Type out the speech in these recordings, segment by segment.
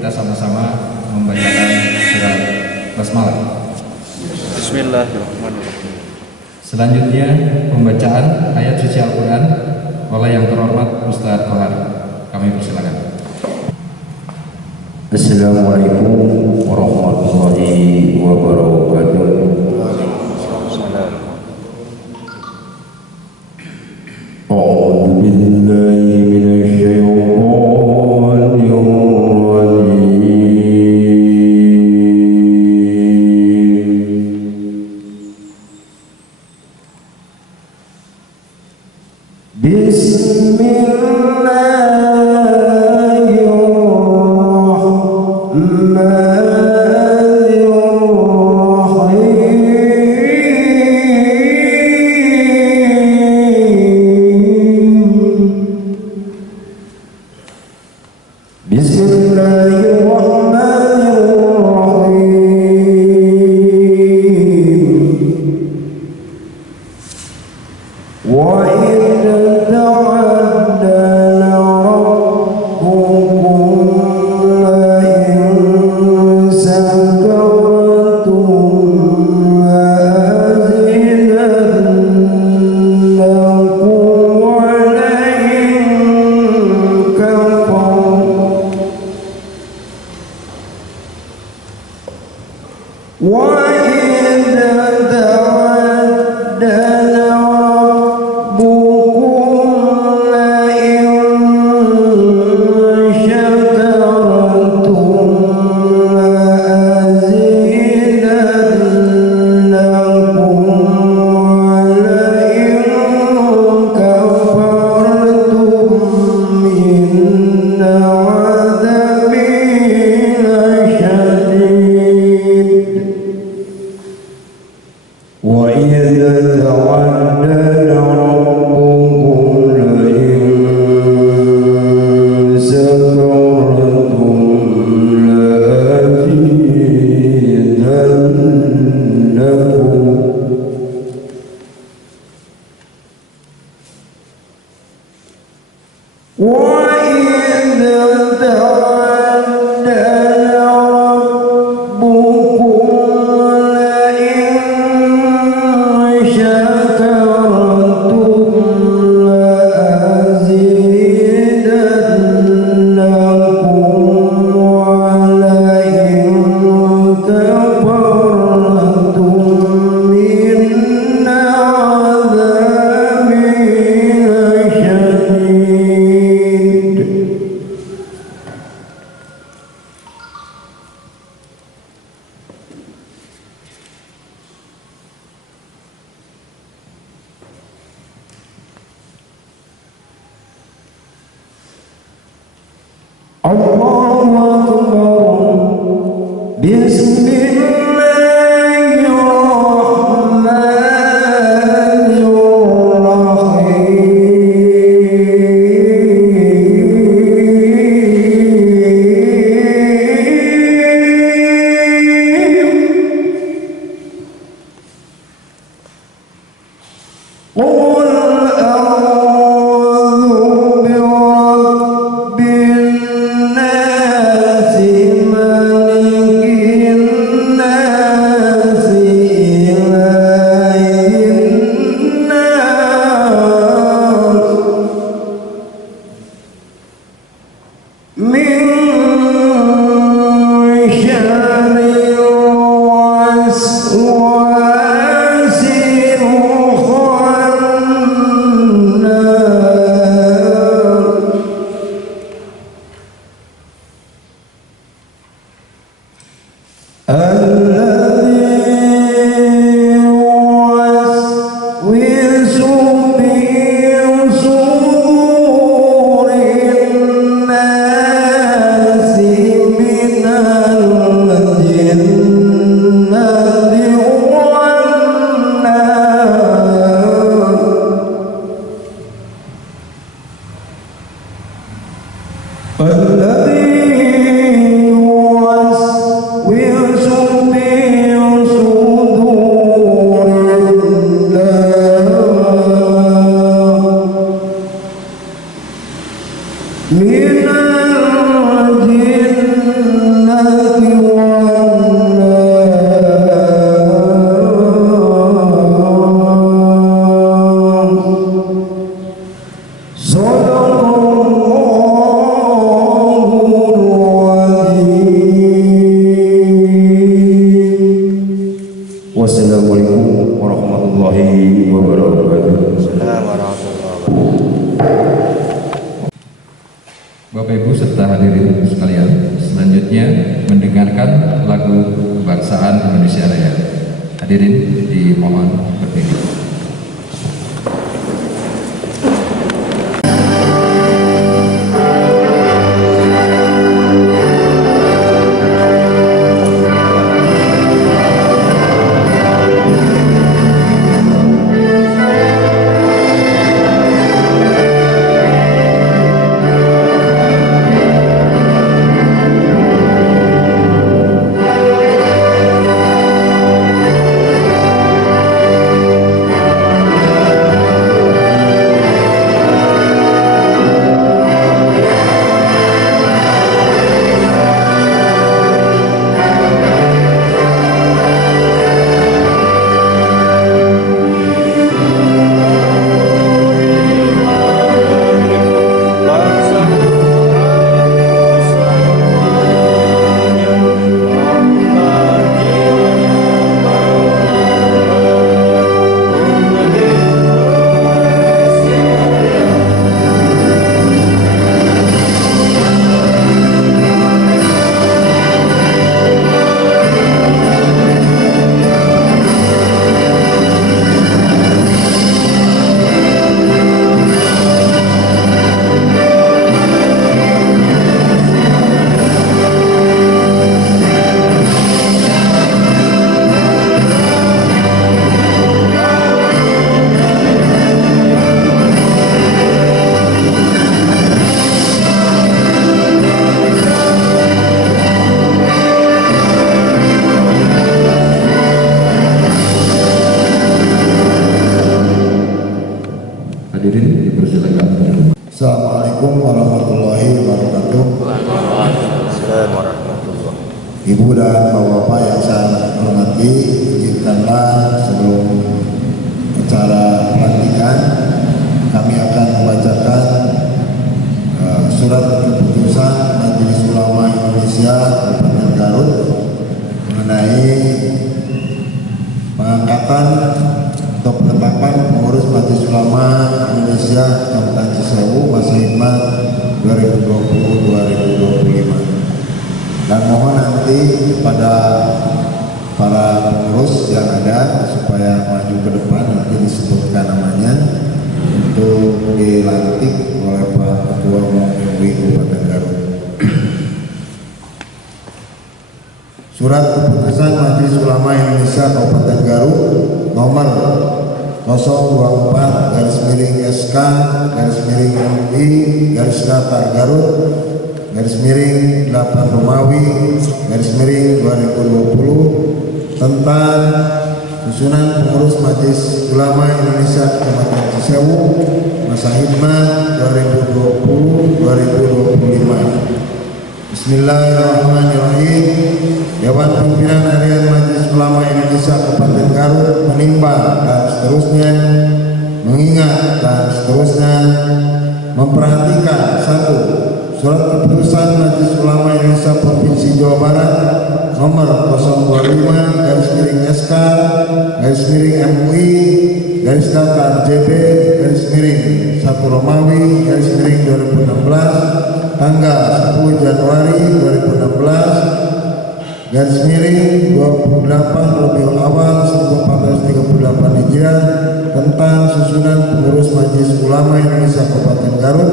kita sama-sama membacakan surat basmalah. Bismillahirrahmanirrahim. Selanjutnya pembacaan ayat suci Al-Quran oleh yang terhormat Ustaz Kohar. Kami persilakan. Assalamualaikum warahmatullahi wabarakatuh. A'udzu billahi minasy syaithanir rajim. الذي يوسوس في selanjutnya mendengarkan lagu kebangsaan Indonesia Raya. Hadirin dimohon berdiri. Hadirin dipersilakan. Assalamualaikum warahmatullahi wabarakatuh. Ibu dan bapak-bapak yang saya hormati, izinkanlah sebelum acara pelantikan kami akan membacakan surat keputusan Majelis Ulama Indonesia Kabupaten Garut mengenai pengangkatan atau penetapan pengurus Majelis Ulama Indonesia Kabupaten Cisewu masa hikmat 2020-2025. Dan mohon nanti pada para pengurus yang ada supaya maju ke depan nanti disebutkan namanya untuk dilantik oleh Pak Ketua Umum MUI Kabupaten Garut. Surat keputusan Majelis Ulama Indonesia Kabupaten Garut nomor 024/SK/MUI/8 Garut/8 Romawi/2020 tentang susunan pengurus Majelis Ulama Indonesia Kabupaten Cisewu masa hikmat 2020-2025. Bismillahirrahmanirrahim. Dewan Pimpinan Harian Majelis Ulama Indonesia Kabupaten Garut menimbang dan seterusnya, mengingat dan seterusnya, memperhatikan: 1. Surat keputusan Majelis Ulama Indonesia Provinsi Jawa Barat nomor 025/MUI/JB/1 Romawi/2016 tanggal 10 Januari 2016 28 Rabiul Awal 1438 Hijriah tentang susunan pengurus Majelis Ulama Indonesia Kabupaten Garut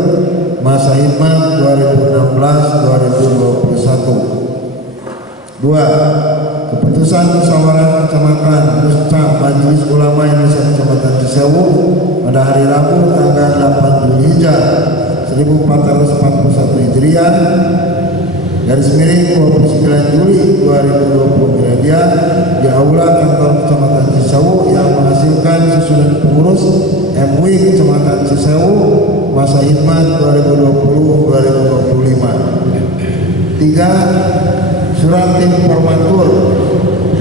masa hikmat 2016-2021. 2. Keputusan Musyawarah Kecamatan Muscam Majelis Ulama Indonesia Kecamatan Cisewu pada hari Rabu tanggal 8 Zulhijjah 1441 Hijriah /29 Juli 2020 Miladiah di Aula Kantor Kecamatan Cisewu yang menghasilkan susunan pengurus MUI Kecamatan Cisewu masa hikmat 2020-2025. 3. Surat Tim Formatur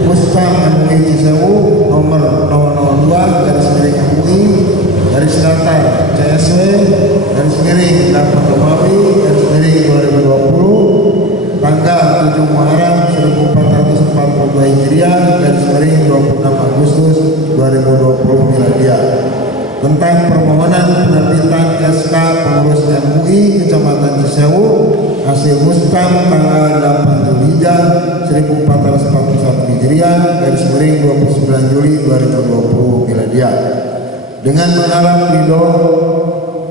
Muscam MUI Cisewu nomor 002/MUI/CSW/8 Romawi (2020) tanggal 7 Muharram 1442 Hijriah (26 Agustus 2020 Miladiah) tentang permohonan penerbitan SK pengurus MUI Kecamatan Cisewu hasil Muscam tanggal 8 miring 29 Juli 2020 Miladiah. Dengan mengharap ridho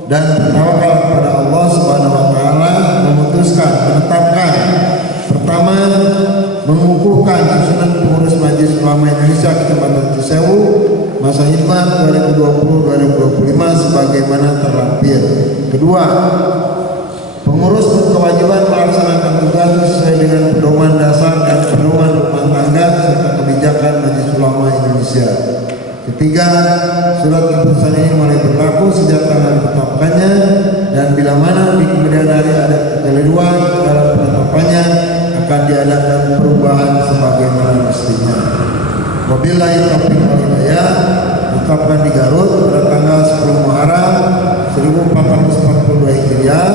dan bertawakal kepada Allah Subhanahu wa taala, menetapkan pertama, mengukuhkan susunan pengurus Majelis Ulama Indonesia Kecamatan Cisewu masa hikmat 2020-2025 sebagaimana terlampir. Kedua, pengurus berkewajiban melaksanakan tugas sesuai dengan pedoman dasar dan pedoman rumah tangga serta kebijakan Majelis Ulama Indonesia. Ketiga, surat keputusan ini mulai berlaku sejak tanggal ditetapkannya, dan bila mana di kemudian hari ada kekeliruan dalam penetapannya akan diadakan perubahan sebagaimana mestinya. Wabillahi taufiq wal hidayah. Ditetapkan di Garut pada tanggal 10 Muharram 1442 Hijriah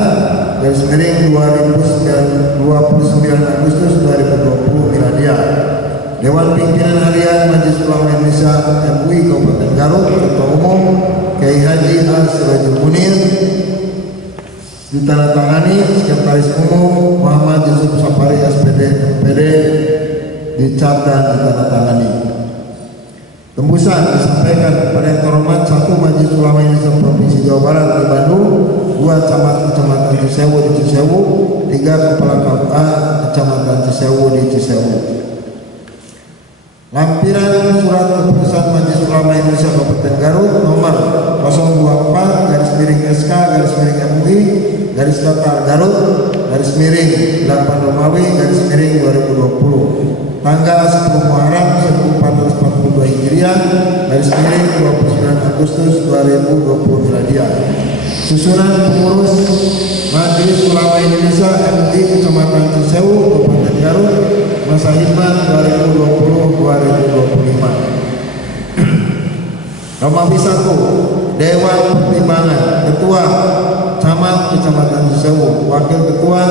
garis miring 29 Agustus 2020 Miladiah. Dewan Pimpinan Harian Majelis Ulama Indonesia MUI Kabupaten Garut, Ketua Umum Kiai Haji Al-Sirajul Munir, ditandatangani Sekretaris Umum Muhammad Yusuf Safari SPD MPD, dicap dan ditandatangani. Tembusan disampaikan kepada yang terhormat 1 Majelis Ulama Indonesia Provinsi Jawa Barat di Bandung, 2 Camat Kecamatan Cisewu di Cisewu, 3 Kepala KUA Kecamatan Cisewu di Cisewu. Lampiran surat keputusan Majelis Ulama Indonesia Kabupaten Garut nomor 024 garis miring SK garis miring MUI garis datar Garut garis miring 8 Romawi garis miring 2020 tanggal 10 Muharram 1442 Hijriah garis miring 29 Agustus 2020 Miladiah. Susunan pengurus Majelis Ulama Indonesia MUI Kecamatan Cisewu Kabupaten Garut masa hikmat 2020-2025. Romawi 1, Dewan Pertimbangan, Ketua Camat Kecamatan Cisewu, Wakil Ketua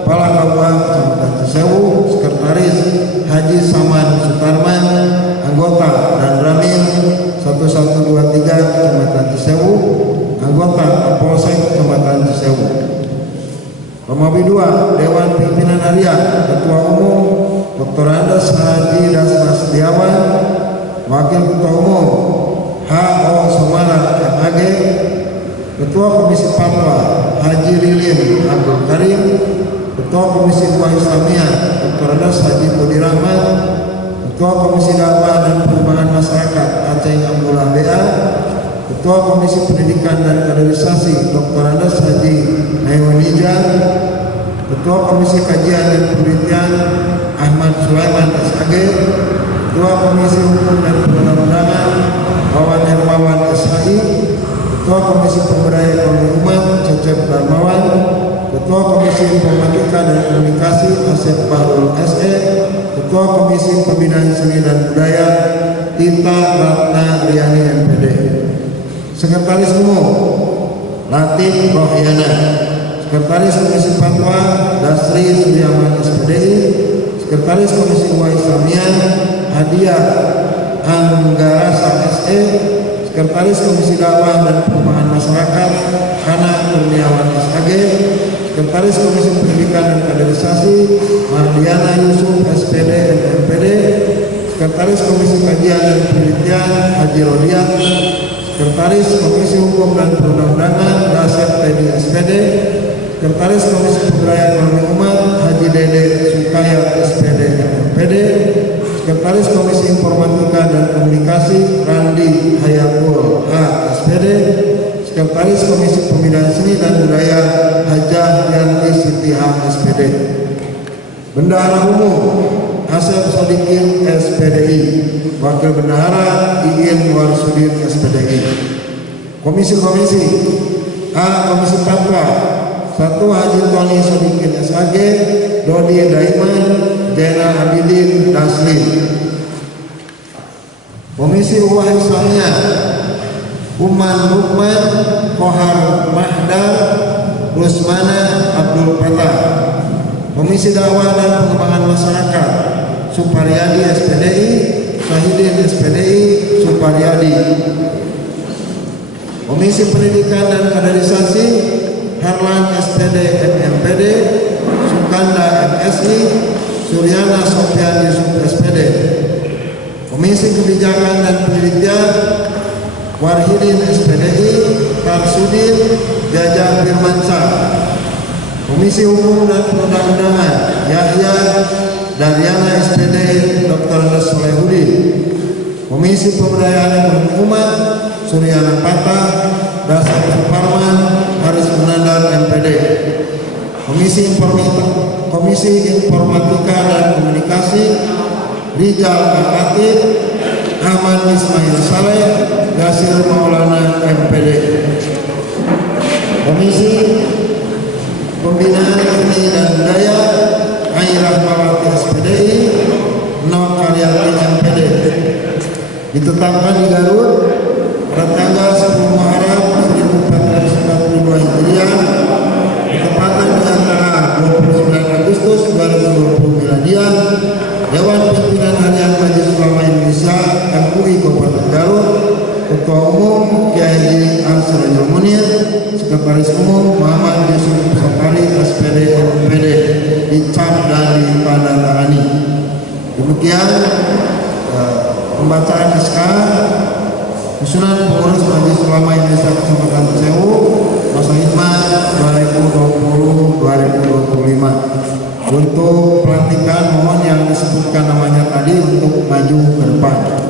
Kepala KUA Kecamatan Cisewu, Sekretaris Haji Saman Sutarman, anggota dan Ramil 1123 Kecamatan Cisewu, anggota Kapolsek Kecamatan Cisewu. Romawi 2, Dewan Pimpinan Harian, Ketua Umum Dr. Andes Haji Dasmas Setiawan, Wakil Ketua Umum H.O. Somara MAG, Ketua Komisi Fatwa Haji Lilin Abdul Karim, Ketua Komisi Dua Islamiyah Dr. Andes Haji Budi Rahman, Ketua Komisi Dakwah dan Perubahan Masyarakat Aceh Abdullah BA, Ketua Komisi Pendidikan dan Kaderisasi Dr. Andes Haji Naiwanija, Ketua Komisi Kajian dan Penelitian Ahmad Sulaiman SAG, Ketua Komisi Hukum dan Perundang-undangan Wawan Hermawan SHI, Ketua Komisi Pemberdayaan Ekonomi Umat Cecep Darmawan, Ketua Komisi Informatika dan Komunikasi Asep Bahrul SE, Ketua Komisi Pembinaan Seni dan Budaya Tita Ratna Riani MPD. Sekretaris Umum Latif Rohyana, Sekretaris Komisi Fatwa Dasri Sudiaman SPDI, Sekretaris Komisi Dua Islamiyah Hadiah Anggarasa SE, Sekretaris Komisi Dakwah dan Perubahan Masyarakat Hana Kurniawan SAG, Sekretaris Komisi Pendidikan dan Kaderisasi Mardiana Yusuf SPD MPD, Sekretaris Komisi Kajian dan Penelitian Haji Rodian, Sekretaris Komisi Hukum dan Perundang-undangan Dasep Teddy SPD, Sekretaris Komisi Pemberdayaan Ekonomi Umat Haji Dede Sukaya SPD MPD, Sekretaris Komisi Informatika dan Komunikasi Randi Hayatul H SPD, Sekretaris Komisi Pembinaan Seni dan Budaya Hajah Yanti Siti H SPD. Bendahara Umum Asep Sodikin SPDI, Wakil Bendahara Iin Warsudin SPDI. Komisi-komisi A. Komisi Fatwa 1 Haji Tony Sodikin SAG, Dodi Daiman, Zainal Abidin Taslim. Komisi Ukhuwah Islamiyah Uman Lukman, Kohar Mahdar, Rusmana Abdul Fatah. Komisi Dakwah dan Pengembangan Masyarakat Suparyadi SPDI, Syahidin SPDI Suparyadi. Komisi Pendidikan dan Kaderisasi Harlan SPD MMPD, Sukanda MSI, Suryana Sofyan Yusuf SPD. Komisi Kebijakan dan Penelitian Warhidin SPDI, Tarsudin Jajah Firmansyah. Komisi Hukum dan Perundang-undangan Yahya Daryana SPDI, Dr. Solehudin. Komisi Pemberdayaan Ekonomi Umat Suryana Patah, Dasar Suparman, Haris Munandar MPD. Komisi Informatika dan Komunikasi Rijal Akatib, Ahmad Ismail Saleh, Yasir Maulana MPD. Komisi Pembinaan Seni dan Budaya Airah Mawati SPDI, Nok Karyati MPD. Ditetapkan di Garut pada tanggal 10 Muharram 1442 Hijriah, bertepatan dengan tanggal 29 Agustus 2020 Miladiah, Dewan Pimpinan Harian Majelis Ulama Indonesia MUI Kabupaten Garut, Ketua Umum Kiai Haji Ansarul Munir, Sekretaris Umum Muhammad Yusuf Safari SPD MPD, dicap dan ditandatangani. Demikian pembacaan SK susunan pengurus Majelis Ulama Indonesia Kecamatan Sewu masa hikmat 2020-2025. Untuk pelantikan mohon yang disebutkan namanya tadi untuk maju ke depan.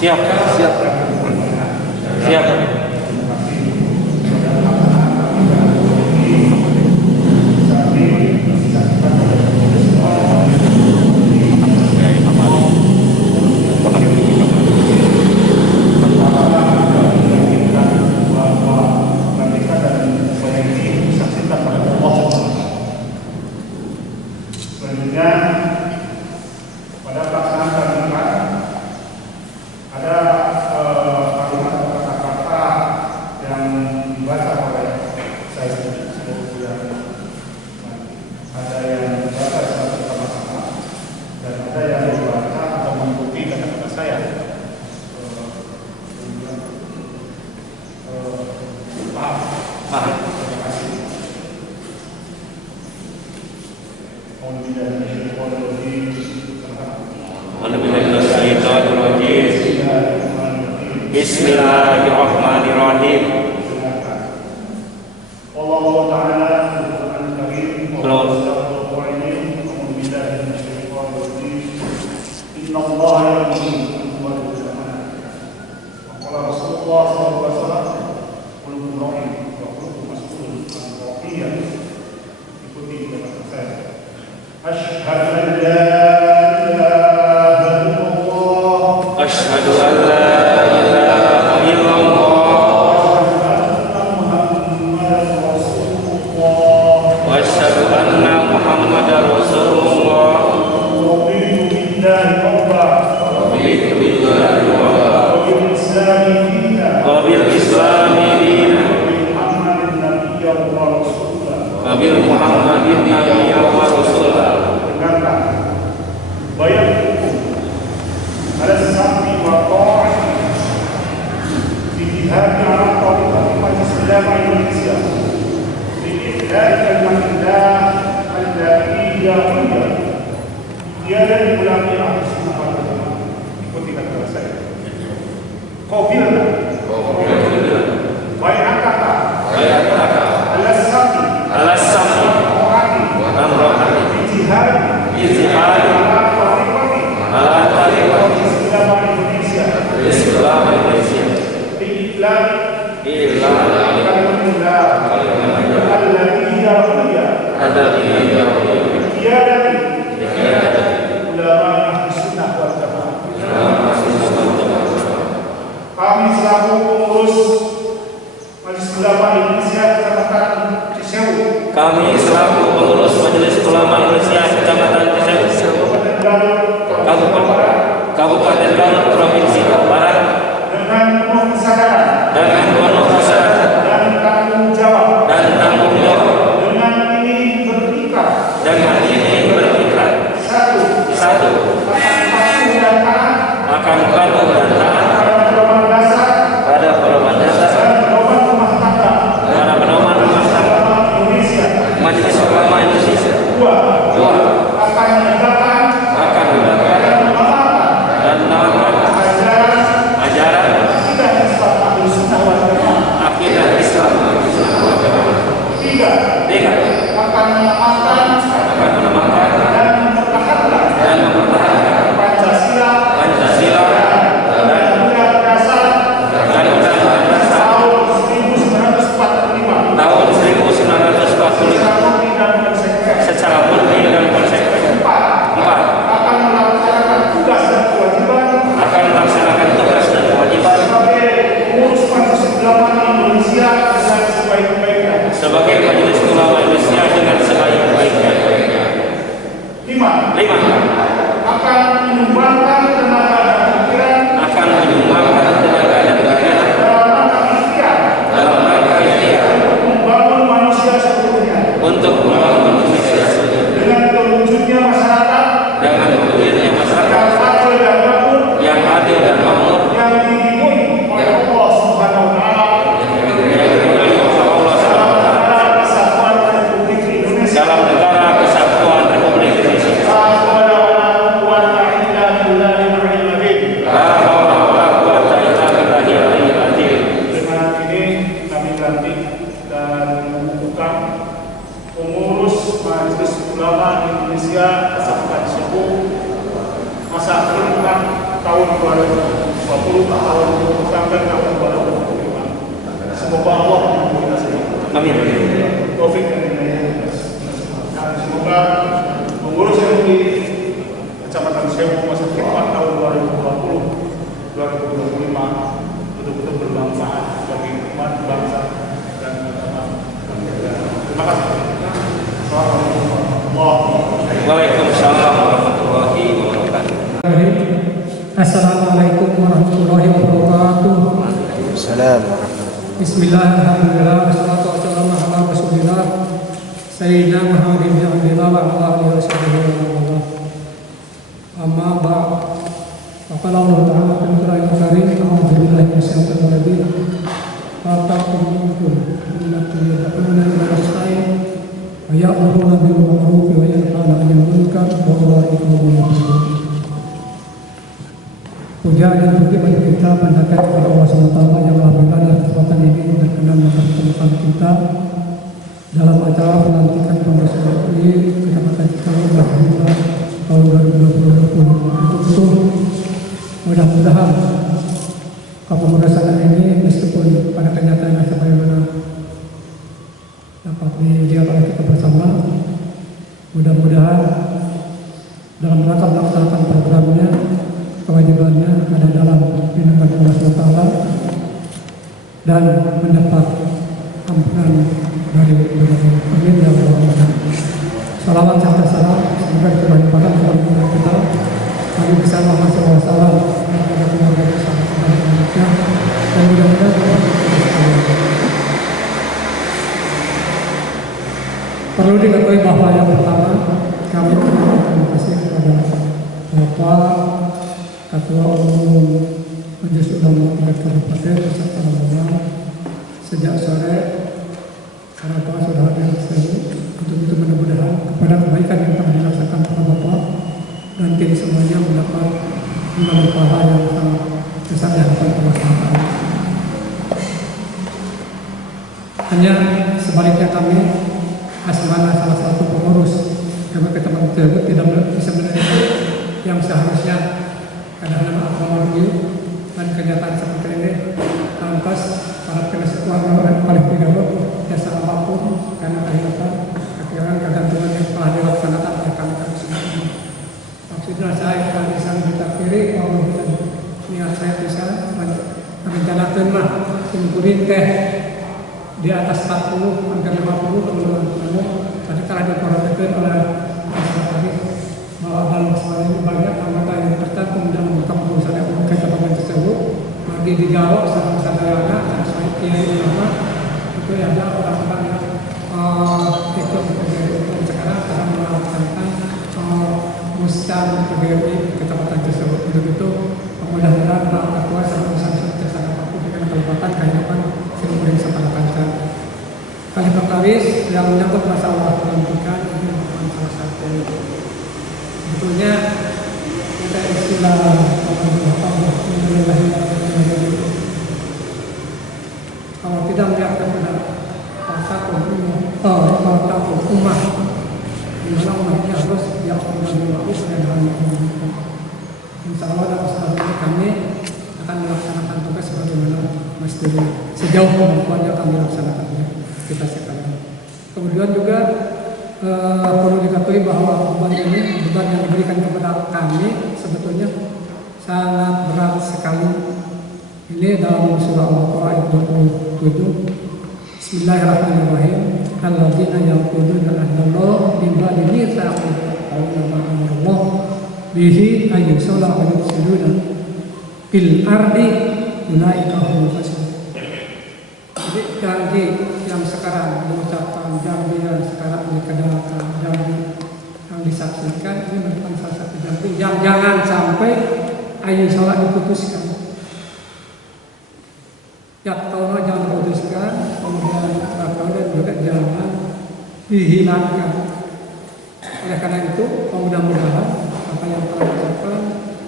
Siap. Selanjutnya pada pelaksanaan pernikahan ada kalimat kata-kata yang dibaca oleh saya ada yang dibaca secara bersama-sama dan ada yang dibaca atau mengikuti kata-kata saya. Terima kasih. Bismillahirrahmanirrahim. Allah Ta'ala Al-Quran Karim Inna Allah ya'muru bil 'adli wa qala Rasulullah sallallahu alaihi wasallam kullukum ra'in wa kullukum mas'ulun an ra'iyatihi. Ikuti kata saya. Asyhadu an la ilaha illallah. Asyhadu an la ilaha illallah wa asyhadu anna Muhammadar Rasulullah. Raditu billahi rabba wa bil islami dina wa bil Muhammadin nabiyyan wa rasulah. على السمع والطاعة في جهاد على طريقة الإسلام والإنسيا لإحياء كلمة الله التي هي عليا قيادا لعلماء أهل السنة والجماعة. Ikuti kata saya. Qabilna wa akata ala sami amrani ijtihad ala tariqati Islam Indonesia Islam kami selaku pengurus Majelis Ulama Indonesia Kecamatan Cisewu kami selaku pengurus Majelis Ulama Indonesia Kecamatan Cisauk, Kabupaten Garut, Provinsi Jawa Barat, dengan penuh kesadaran dan tanggung jawab, dengan ini berikrar satu akan patuh dan taat pada pedoman dasar Majelis Ulama Indonesia. Dua, akan menegakkan dan menerapkan ajaran akidah Islam. Tiga, akan mengamalkan dan mempertahankan Pancasila dan Undang-Undang Dasar tahun 1945 secara murni dan konsekuen. Empat, akan melaksanakan tugas dan kewajiban sebagai Majelis Ulama Indonesia dengan sebaik-baiknya. Lima, akan menyumbangkan tenaga dan pikiran dalam rangka ikhtiar membangun manusia seluruhnya untuk membangun Indonesia dengan terwujudnya masyarakat yang adil dan makmur, yang dilindungi oleh Allah Subhanahu wa Ta'ala Kesatuan Republik Indonesia dalam negara kesatuan Republik Indonesia. Dengan ini kami lantik dan membukukan pengurus Majelis Ulama Indonesia Kecamatan Cisauk masa akhir tahun 2020 tahun sampai tahun 2025. Semoga Allah mendukung kita semua. Amin. Taufik dan hidayah. Dan semoga pengurus yang di Kecamatan Cisauk masa akhir tahun 2020-2025 betul-betul bermanfaat bagi umat, bangsa dan negara. Terima kasih. Assalamualaikum warahmatullahi wabarakatuh. Waalaikumsalam warahmatullahi wabarakatuh. Assalamualaikum warahmatullahi wabarakatuh. Bismillahirrahmanirrahim. Wassalatu wassalamu ala Rasulillah Sayyidina Muhammadin bin Abdillah wa ala alihi wasallam. Amma ba'd. Faqala Allah Ta'ala fil Qur'anil Karim, a'udzu billahi minasyaitonir rajim. Fataqullaha innakum yad'una ila as-sayyi wa ya'muruna bil ma'ruf wa yanhauna 'anil munkar wa ulaika humul muflihun. Puja dan puji bagi kita mendekat kepada Allah SWT yang telah memberikan kesempatan ini berkenan mempertemukan kita dalam acara pelantikan pengurus RI Kecamatan Cisauk tahun 2020. Betul, mudah-mudahan kepengurusan ini meskipun pada kenyataannya sebagaimana dapat dilihat oleh kita bersama, mudah-mudahan dalam rangka melaksanakan programnya, kewajibannya ada dalam lindungan Allah SWT dan mendapat ampunan dari Allah. Amin ya rabbal alamin. Salawat serta salam semoga dilimpahkan kepada kita Nabi besar Muhammad SAW kepada keluarga besar selanjutnya dan mudah-mudahan perlu diketahui bahwa yang pertama kami terima kasih kepada Bapak Ketua Umum Majelis Ulama tingkat kabupaten beserta rombongan sejak sore karena Bapak sudah hadir di sini untuk itu mudah-mudahan kepada kebaikan yang telah dilaksanakan oleh Bapak dan tim semuanya mendapat imbalan pahala yang sangat besar di hadapan Allah SWT. Hanya sebaliknya kami asmana salah satu pengurus kami Kecamatan Cisauk tidak bisa menerima yang seharusnya kadang-kadang akomodir dan kenyataan seperti ini lantas para penasihat orang paling tidak jasa apapun karena kehidupan kekiran kegantungan yang telah dilaksanakan oleh kami semua. Maksudnya saya kalau bisa ditakwiri kalau niat saya bisa merencanakan mah kumpulin teh di atas 40, hampir 50 teman-teman umum. Tadi telah diperhatikan oleh Mas bahwa dalam soal ini banyak anggota yang tercantum dalam keputusan yang ketetapan tersebut lagi dijawab secara sederhana dan sebaiknya itu ada orang-orang yang ikut PGRI dan sekarang akan melaksanakan mustan PGRI ketetapan tersebut. Untuk itu mudah-mudahan Pak Ketua sama tersangka Paku dengan kelebatan kehidupan seluruh separakan kali perkawis yang menyangkut masalah pelantikan ini merupakan salah satu sebetulnya kita istilah kalau tidak melihat kepada pasal umat di mana umatnya harus diatur dan dilakukan dan hal yang insya Allah dalam selanjutnya kami akan melaksanakan tugas sebagaimana mestinya sejauh kemampuannya kami laksanakannya kita sekalian. Kemudian juga perlu diketahui bahwa beban yang diberikan kepada kami sebetulnya sangat berat sekali. Ini dalam surah Al-Baqarah ayat 27. Bismillahirrahmanirrahim. Alladzina yanquduna ahdallahi min ba'di mitsaqih wa amarallah bihi ayyusala wa yufsiduna fil ardi ulaika humul fasiqun. Jadi janji yang sekarang diucapkan, janji yang sekarang dikedepankan, janji yang disaksikan ini merupakan salah satu janji yang jangan sampai ayyusala diputuskan. Ya tahun jangan diputuskan, kemudian juga jangan dihilangkan. Oleh karena itu, mudah-mudahan apa yang telah diucapkan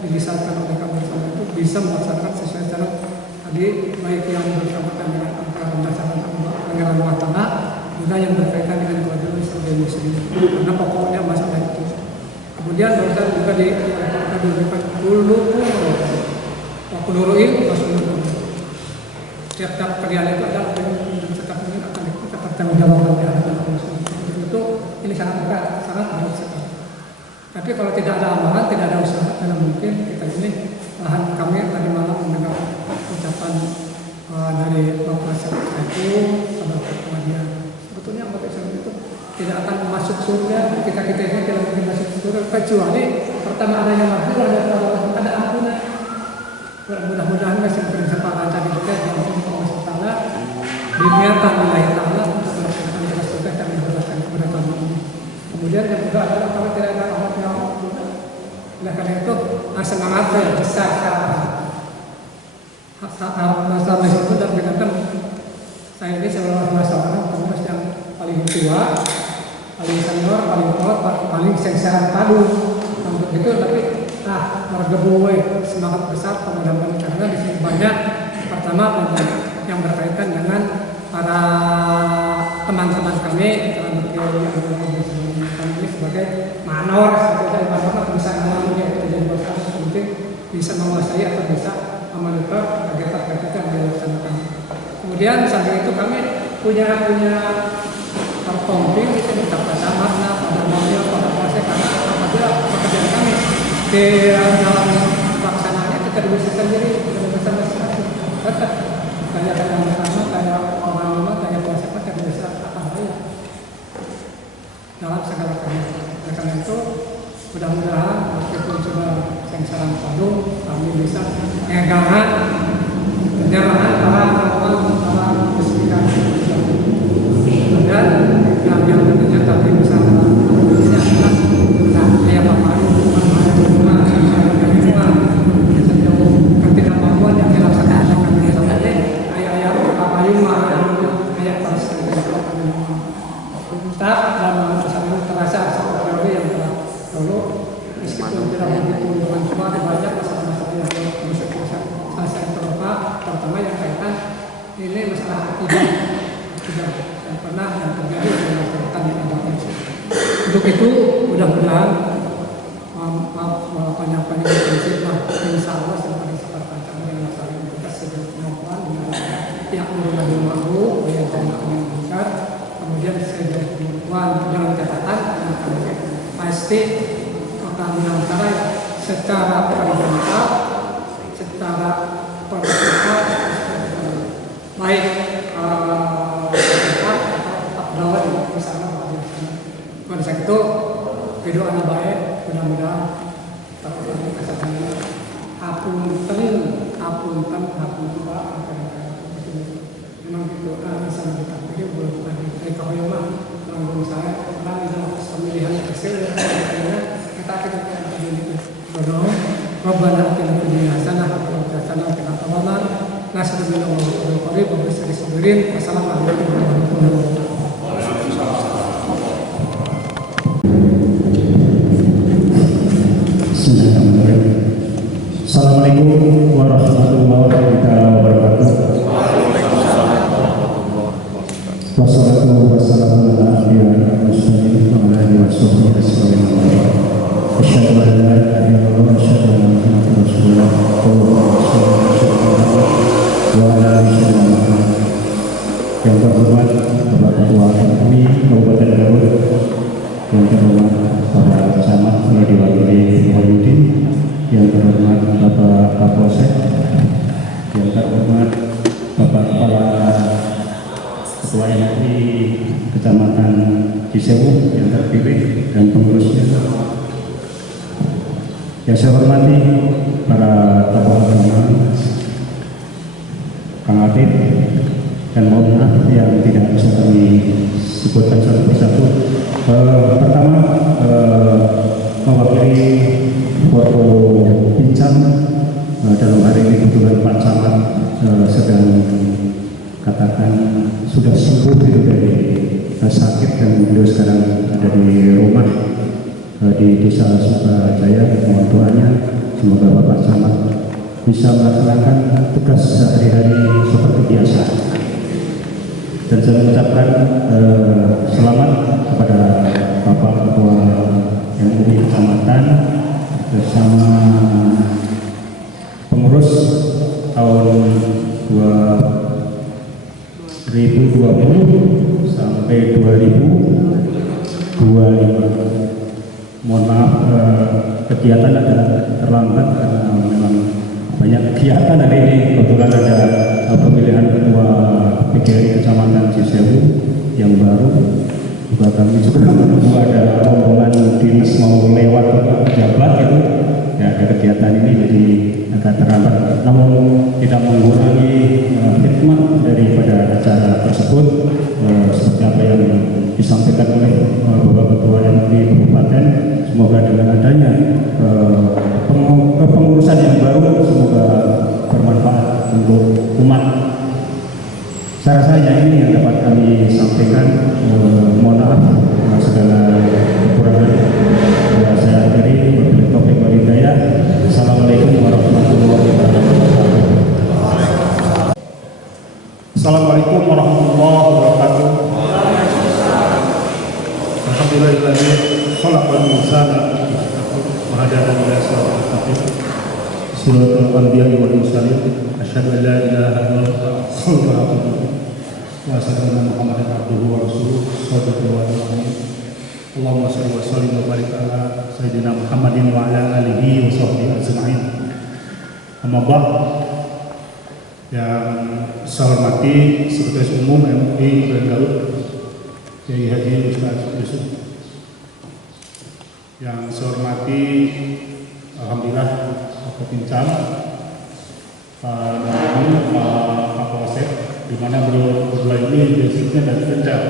dilisankan oleh kami bersama itu bisa melaksanakan sesuai cara tadi, baik yang bersangkutan dengan berdasarkan anggaran rumah tangga, juga yang berkaitan dengan kewajiban sebagai muslim. Karena pokoknya masalah itu. Kemudian barusan juga diberikan dulu wakuluruin rasulullah. Tiap-tiap kalian itu ada tetap ini akan bertanggung jawab di hadapan Allah. Itu ini sangat berat, sangat berat sekali. Tapi kalau tidak ada amalan, tidak ada usaha, tidak mungkin kita ini lahan kami tadi malam mendengar ucapan dari Bapak Sekretariat pada kemudian sebetulnya Bapak Sekretariat itu tidak akan masuk surga, kita ini tidak mungkin masuk surga kecuali pertama adanya maghfirah, ada ampunan. Mudah-mudahan masih berkesempatan tadi kita yang Allah Taala diniatkan oleh Taala untuk melaksanakan tugas-tugas yang diberikan kepada kami. Kemudian yang kedua adalah kalau tidak ada rahmat yang Allah. Oleh karena itu semangat yang besar masalah itu dan berkaitan saya ini sebagai masalah pengurus yang paling tua, paling senior, paling tua, paling sengseran padu. Untuk itu tapi warga Buwe semangat besar mudah-mudahan karena di sini banyak pertama yang berkaitan dengan para teman-teman kami dalam berkiai kami sebagai manor sebagai manor bisa mengalami jadi kasus mungkin bisa menguasai atau bisa memonitor kegiatan-kegiatan yang dilaksanakan. Kemudian samping itu kami punya terpomping di sini pada makna, pada mobil, pada proses karena apabila pekerjaan kami di dalam pelaksanaannya kita bisa sendiri, kita bisa masing-masing. Kayak yang pertama, kayak orang-orang, kayak proses kita bisa apa ya dalam segala kegiatan. Karena itu mudah-mudahan meskipun sudah sengsaran padu, kami bisa pegangan penyerahan para kesulitan dan yang tentunya tapi bisa ini adalah kayak bapak ketidakmampuan yang dilaksanakan kami ayat apa ayat pas tak dalam masalah terasa seperti yang telah lalu meskipun tidak begitu bermanfaat banyak masalah-masalah yang bisa saya terlupa pertama yang kaitan ini masalah akidah yang pernah yang terjadi dalam kaitan yang ada untuk itu mudah-mudahan penyampaian prinsip insya Allah sebagai separtan kami yang melaksanakan tugas sebagai kemampuan dengan pihak berwajib mampu yang tidak menginginkan kemudian sebagai kemampuan dalam catatan pasti akan antara secara horizontal, secara vertikal baik doa baik, mudah-mudahan kalau kesehatan apunten Pak, memang itu bisa kita pilih belum ada kehuyungan tanggung saya karena dalam pemilihan kecil kita begini berdoa Rabbana atina fid dunya hasanah wa fil akhirati hasanah wa qina adzabannar nasallallahu alaihi wa sallam. Wassalamualaikum warahmatullahi wabarakatuh. Assalamualaikum warahmatullahi wabarakatuh. Wassalatu wassalamu ala anbiya'i mursalin wa ala alihi washabbihi ajma'in. Asyhadu an la ilaha illallah wa asyhadu anna Muhammadar Rasulullah wa ala alihi wasallam. Yang terhormat Bapak Ketua MUI Kabupaten Garut, yang terhormat Bapak Camat diwakili Wahyudin, yang terhormat Bapak Kapolsek, yang terhormat Bapak Kepala Ketua MUI Kecamatan Cisewu yang terpilih dan pengurusnya, yang saya hormati para tokoh agama, Kang Atid, dan mohon maaf yang tidak bisa kami sebutkan satu persatu. Pertama, mewakili Forko Pincam, dalam hari ini kebetulan Pak Camat sedang katakan sudah sembuh itu dari sakit dan beliau sekarang ada di rumah di Desa Sukajaya. Mohon doanya semoga Bapak Camat bisa melaksanakan tugas sehari-hari seperti biasa. Dan saya mengucapkan selamat kepada Bapak Ketua MUI Kecamatan bersama pengurus tahun 2020 sampai 2025. Mohon maaf kegiatan ada terlambat karena memang banyak kegiatan hari ini. Kebetulan ada pemilihan ketua PGRI Kecamatan Cisewu yang baru. Juga kami juga ada rombongan dinas mau lewat pejabat gitu. Ya, ada kegiatan ini jadi agak terlambat. Namun tidak mengurangi hikmah daripada acara tersebut. Seperti apa yang disampaikan oleh Bapak Ketua MUI Kabupaten, semoga dengan adanya kepengurusan yang baru semoga bermanfaat untuk umat. Saya rasa ini yang dapat kami sampaikan. Mohon maaf segala kekurangan. Saya akhiri wabillahi taufiq wal hidayah. Assalamualaikum warahmatullahi wabarakatuh. Assalamualaikum warahmatullahi wabarakatuh. Alhamdulillahilladzi khalaqal insana wa hadahu ila siratal mustaqim. Suratul Anbiya wal Mursalin. Asyhadu an la ilaha illallah wa asyhadu anna Muhammadan abduhu wa rasuluh. Shadaqallahu al-azim. Allahumma shalli wa sallim wa barik ala sayyidina Muhammadin wa ala alihi wa sahbihi ajma'in. Amma ba'd. Yang saya hormati Sekretaris Umum MUI Kabupaten Garut, Kiai Haji Ustaz Yusuf. Yang saya hormati alhamdulillah Bapak Pincam, Pak Kapolsek, di mana beliau berdua ini basicnya dari Kendal,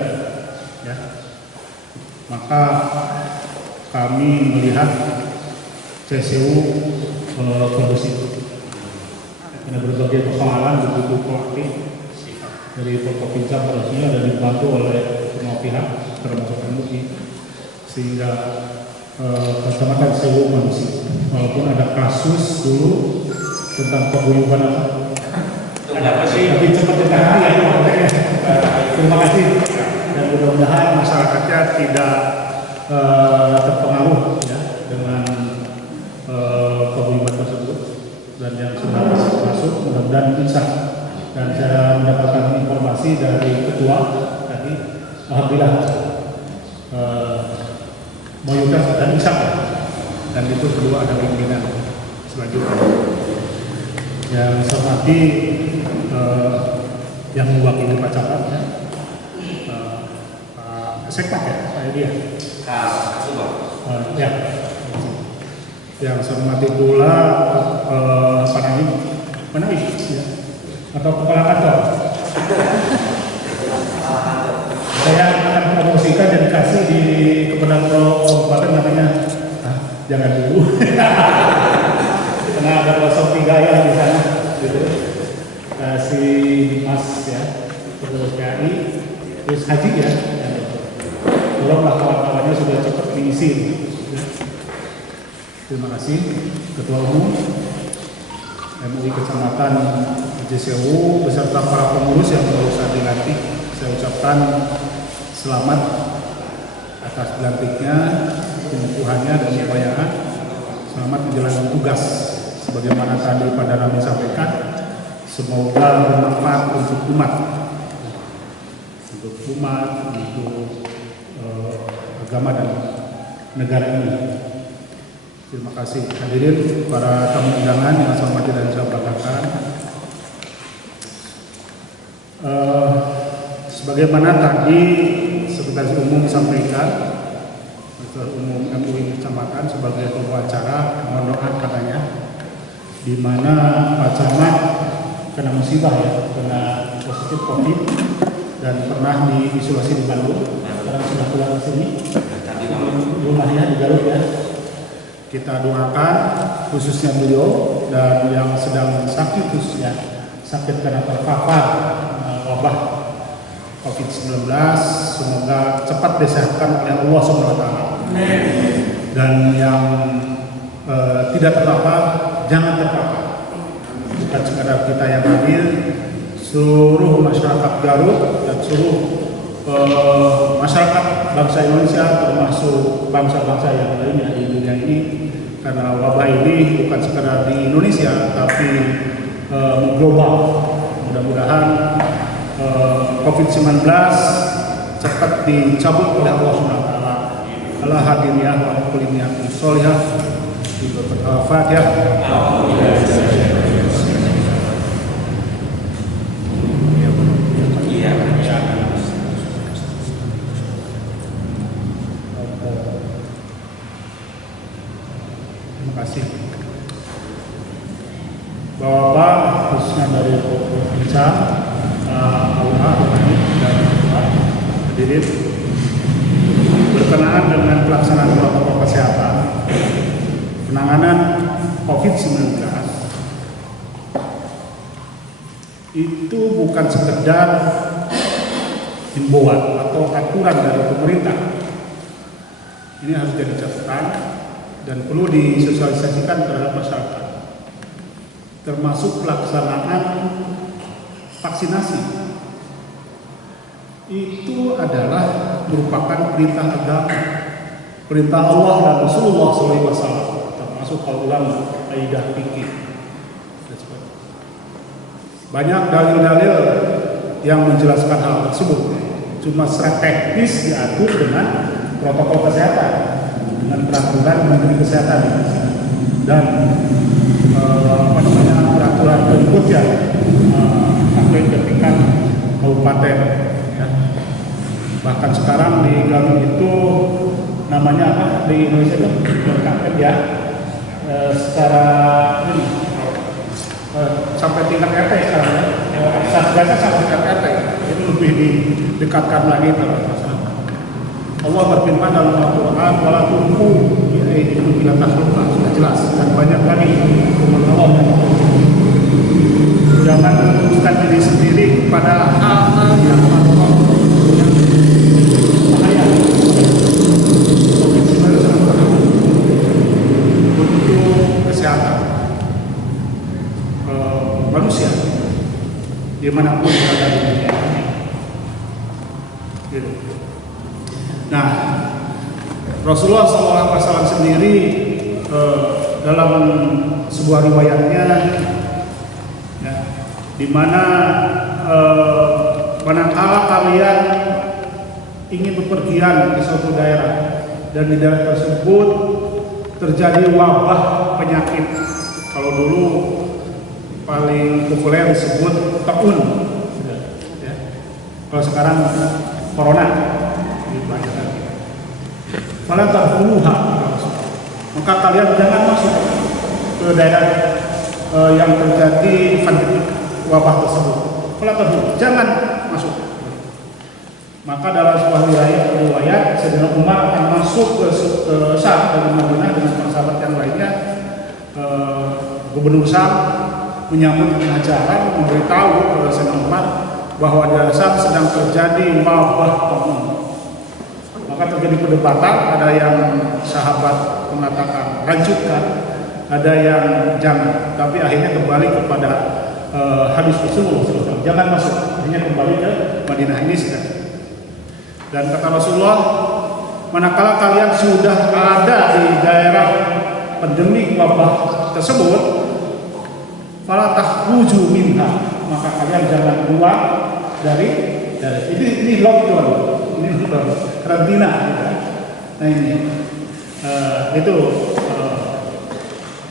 ya. Maka kami melihat CSU kondusif. Ada berbagai persoalan begitu proaktif dari Bapak Pincam harusnya dan dibantu oleh semua pihak termasuk MUI, sehingga Kecamatan Cisewu kondusif. Walaupun ada kasus dulu tentang paguyuban apa sih, tapi cepat ditangani ya makanya. Terima kasih dan mudah-mudahan masyarakatnya tidak terpengaruh ya dengan paguyuban tersebut, dan yang sudah masuk mudah-mudahan insya. Dan saya mendapatkan informasi dari ketua tadi, alhamdulillah mayoritas dan insya, dan itu perlu ada pimpinan selanjutnya. Yang seperti yang mewakili Pak Camat, ya, Pak Sekmat ya, Pak Edi ya. Ya. Yang saya hormati pula Pak Naib ya. Atau kepala kantor. Saya akan promosikan dan kasih di kepada kabupaten namanya jangan dulu. Karena ada filosofi gaya di sana gitu. Kasih Dimas ya, terus KI, terus Haji ya. Tolonglah kawan-kawannya sudah cepat diisi. Terima kasih Ketua Umum MUI Kecamatan Jesewu beserta para pengurus yang baru saja dilantik. Saya ucapkan selamat atas dilantiknya, pengukuhannya dan upayaan. Selamat menjalankan tugas. Sebagaimana tadi Pak Darami sampaikan, semoga bermanfaat untuk umat, untuk agama dan negara ini. Terima kasih hadirin para tamu undangan yang saya hormati dan saya banggakan. Sebagaimana tadi Sekretaris Umum sampaikan, Sekretaris Umum MUI Kecamatan sebagai pembawa acara mohon doa katanya, di mana Pak Camat kena musibah ya, kena positif COVID dan pernah diisolasi di Bandung. Sekarang sudah pulang ke sini, rumahnya di Garut ya. Kita doakan khususnya beliau dan yang sedang sakit khususnya sakit karena terpapar wabah COVID-19, semoga cepat disehatkan oleh Allah SWT. Dan yang tidak terpapar, jangan terpapar. Bukan sekadar kita yang hadir, seluruh masyarakat Garut dan seluruh masyarakat bangsa Indonesia, termasuk bangsa-bangsa yang lainnya di dunia ini, karena wabah ini bukan sekadar di Indonesia tapi global. Mudah-mudahan COVID-19 cepat dicabut oleh Allah SWT. Allah hadirnya wa kulinya solihah di Fatihah. Terima kasih. Bapak khususnya dari Provinsi Allah dan hadirin berkenaan dengan pelaksanaan protokol kesehatan penanganan COVID-19 itu bukan sekedar himbauan atau aturan dari pemerintah. Ini harus jadi catatan dan perlu disosialisasikan terhadap masyarakat, termasuk pelaksanaan vaksinasi. Itu adalah merupakan perintah agama, perintah Allah dan Rasulullah SAW, termasuk para ulama kaidah fikih. Banyak dalil-dalil yang menjelaskan hal tersebut. Cuma secara teknis diatur dengan protokol kesehatan, dengan peraturan Menteri Kesehatan dan peraturan berikutnya sampai ke tingkat kabupaten. Ya. Bahkan sekarang di Garut itu namanya apa di Indonesia itu BKM ya, secara ini sampai tingkat RT sekarang ya, satgasnya sampai tingkat RT itu lebih didekatkan lagi terhadap masyarakat. Allah berfirman dalam Al-Quran, wala tulqu biaydikum ila tahluka, sudah jelas dan banyak lagi firman Allah. Jangan menunjukkan diri sendiri pada hal-hal yang bahaya. Untuk kesehatan manusia dimanapun berada di dunia ini. Gitu. Nah, Rasulullah SAW sendiri dalam sebuah riwayatnya, ya, di mana manakala kalian ingin bepergian ke suatu daerah dan di daerah tersebut terjadi wabah penyakit, kalau dulu paling populer disebut taun, ya. Kalau sekarang corona. dipelajari. Fala tadkhuluha, maka kalian jangan masuk ke daerah yang terjadi pandemi wabah tersebut. Fala tadkhuluha, jangan masuk. Maka dalam sebuah riwayat Sayyidina Umar akan masuk ke Syam dari Madinah dengan para sahabat yang lainnya. Gubernur Syam menyambut dengan ajaran, memberitahu kepada Sayyidina Umar bahwa di Syam sedang terjadi wabah COVID. Maka terjadi perdebatan, ada yang sahabat mengatakan lanjutkan, ada yang jangan, tapi akhirnya kembali kepada hadis Rasulullah, jangan masuk, akhirnya kembali ke Madinah ini sekarang. Dan kata Rasulullah, manakala kalian sudah ada di daerah pandemi wabah tersebut, fala takhruju minha, maka kalian jangan keluar dari ini lockdown, ini karantina, gitu. Nah ini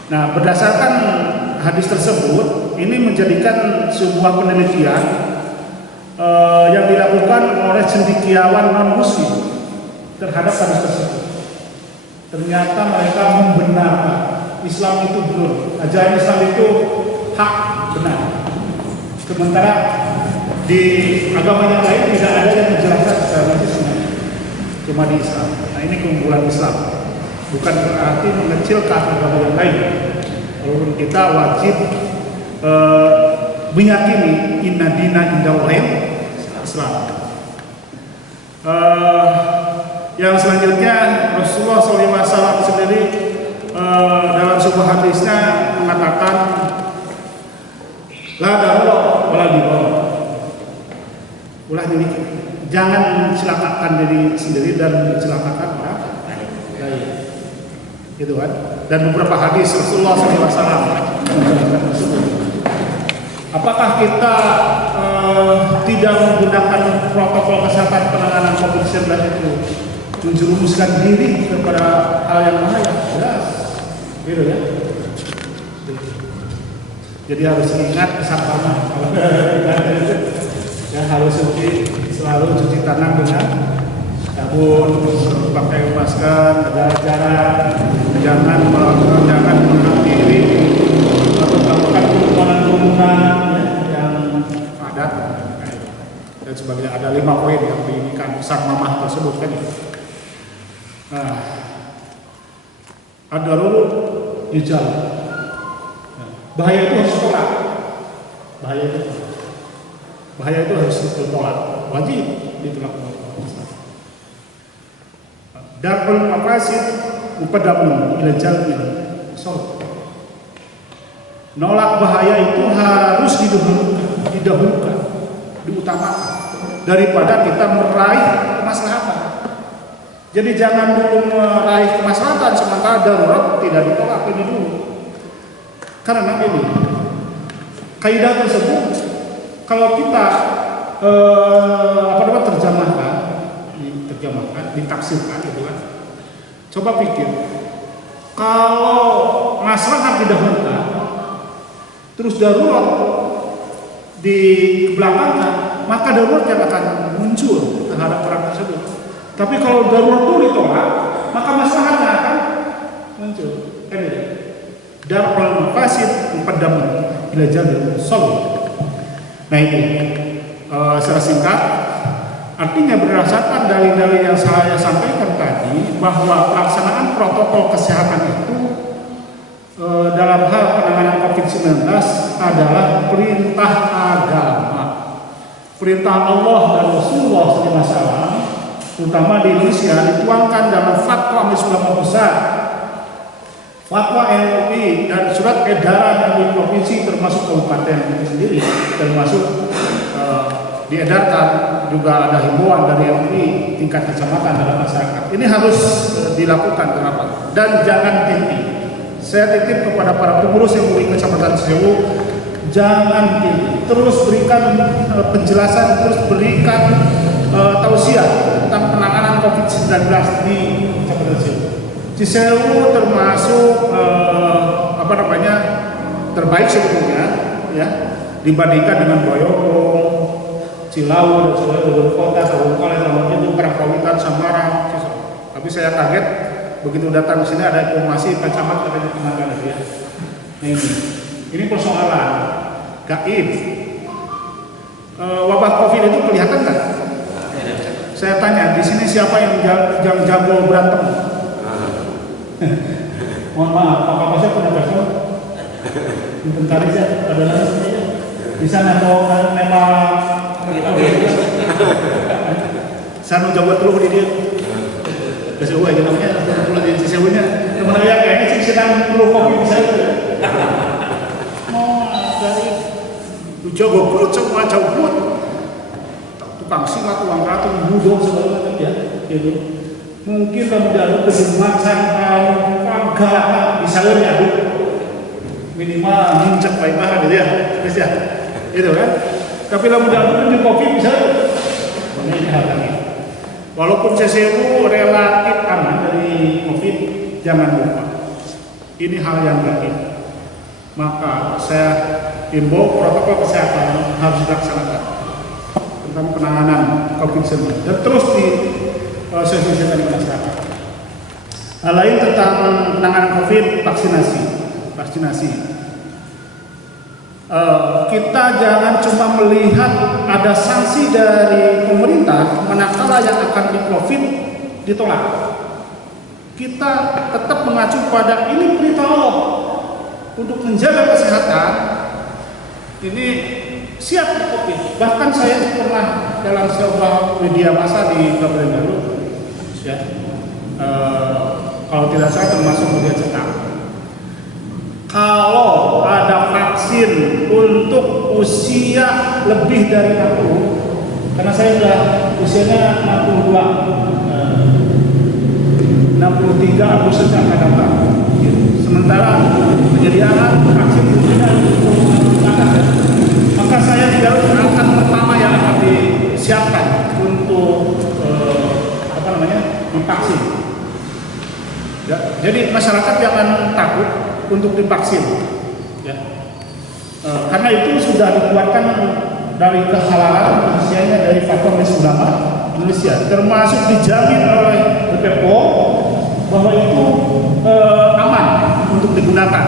nah berdasarkan hadis tersebut, ini menjadikan sebuah penelitian yang dilakukan oleh cendekiawan non-muslim terhadap hadis tersebut. Ternyata mereka membenarkan Islam itu benar, ajaran Islam itu hak, benar. Sementara di agama yang lain tidak ada yang menjelaskan secara rinci, cuma di Islam. Nah ini keunggulan Islam, bukan berarti mengecilkan agama yang lain. Walaupun kita wajib meyakini inna dina indallahi Islam. Yang selanjutnya Rasulullah SAW sendiri dalam sebuah hadisnya mengatakan la darura wala dirara. Ulah diri, jangan celakakan diri sendiri dan celakakan orang lain. Gitu kan? Dan beberapa hadis Rasulullah SAW menjelaskan tersebut. Apakah kita tidak menggunakan protokol kesehatan penanganan COVID-19 itu menjerumuskan diri kepada hal yang bahaya? Jelas, gitu ya. Jadi harus ingat kesempatan ya, harus selalu cuci tangan dengan sabun, pakai masker, jaga jarak, jangan menghadiri atau melakukan kerumunan yang padat dan sebagainya. Ada 5 poin yang diinginkan sang mamah tersebut kan. Nah, ada dulu di jalan. Bahaya itu harus ditolak. Bahaya itu harus ditolak. Wajib ditolak. Darul mafasid muqaddamun ila jalbil shawab. Nolak bahaya itu harus didahulukan, diutamakan daripada kita meraih kemaslahatan. Jadi jangan dulu meraih kemaslahatan sementara darurat tidak ditolak ini dulu. Karena ini kaidah tersebut kalau kita terjemahkan, ditafsirkan gitu kan. Coba pikir, kalau maslahat didahulukan, terus darurat di belakangnya, maka darurat yang akan muncul terhadap orang tersebut. Tapi kalau darurat itu ditolak, maka maslahatnya akan muncul. Darul mafasid muqaddamun ila jalbil shawab. Nah ini secara singkat, artinya berdasarkan dalil-dalil yang saya sampaikan tadi bahwa pelaksanaan protokol kesehatan itu dalam hal penanganan COVID-19 adalah perintah agama, perintah Allah dan Rasulullah SAW, terutama di Indonesia dituangkan dalam fatwa Majelis Ulama Besar, fatwa MUI dan surat edaran MUI provinsi termasuk kabupaten itu sendiri, termasuk diedarkan juga ada himbauan dari MUI tingkat kecamatan dalam masyarakat. Ini harus dilakukan kenapa? Dan jangan dihenti. Saya titip kepada para pengurus MUI Kecamatan Sewu, jangan dihenti. Terus berikan penjelasan, terus berikan tausiah tentang penanganan COVID-19 di Kecamatan Sewu. Cisewu termasuk terbaik sebetulnya ya dibandingkan dengan Boyolong, Cilawu, dan Kabupaten Kota, Kabupaten Lamongan, Karangpawitan sampai Tapi saya kaget begitu datang ke sini ada informasi Pak Camat katanya tenaga ya. Nah ini persoalan gaib. Wabah COVID itu kelihatan kan? Saya tanya di sini siapa yang jago berantem? Mohon maaf, Pak saya punya telepon. Inventaris ya, adalah di sana mau memang sana jago dulu di dia. Kesewa aja namanya, kalau di Cisewunya, teman-teman yang kayaknya sih sedang dulu kopi bisa itu. Dari jago kulut semua jago kulut, tukang silat, tukang ratu, budok segala macam ya, gitu. Mungkin kamu jago kejumacan, pangga, misalnya ya, minimal nginjak baik-baik gitu ya, guys ya, gitu kan. Tapi kamu jago di kopi misalnya, ini harganya. Walaupun CCU relatif aman dari COVID, jangan lupa ini hal yang gaib. Maka saya himbau protokol kesehatan harus dilaksanakan tentang penanganan COVID-19 dan terus disosialisasikan di masyarakat. Hal lain tentang penanganan COVID, vaksinasi. Kita jangan cuma melihat ada sanksi dari pemerintah manakala yang akan di COVID ditolak. Kita tetap mengacu pada ini perintah Allah untuk menjaga kesehatan. Ini siap di COVID. Bahkan saya pernah dalam sebuah media massa di Kabupaten Garut, ya, kalau tidak salah termasuk media cetak. Kalau ada vaksin untuk usia lebih dari 60, karena saya sudah usianya 63 Agustus yang akan datang. Sementara penyediaan vaksin maka saya tidak akan pertama yang akan disiapkan untuk divaksin. Ya, jadi masyarakat jangan takut untuk divaksin, ya. Karena itu sudah dikeluarkan dari kehalalan usianya dari Fatwa Majelis Ulama Indonesia, termasuk dijamin oleh BPOM bahwa itu aman untuk digunakan,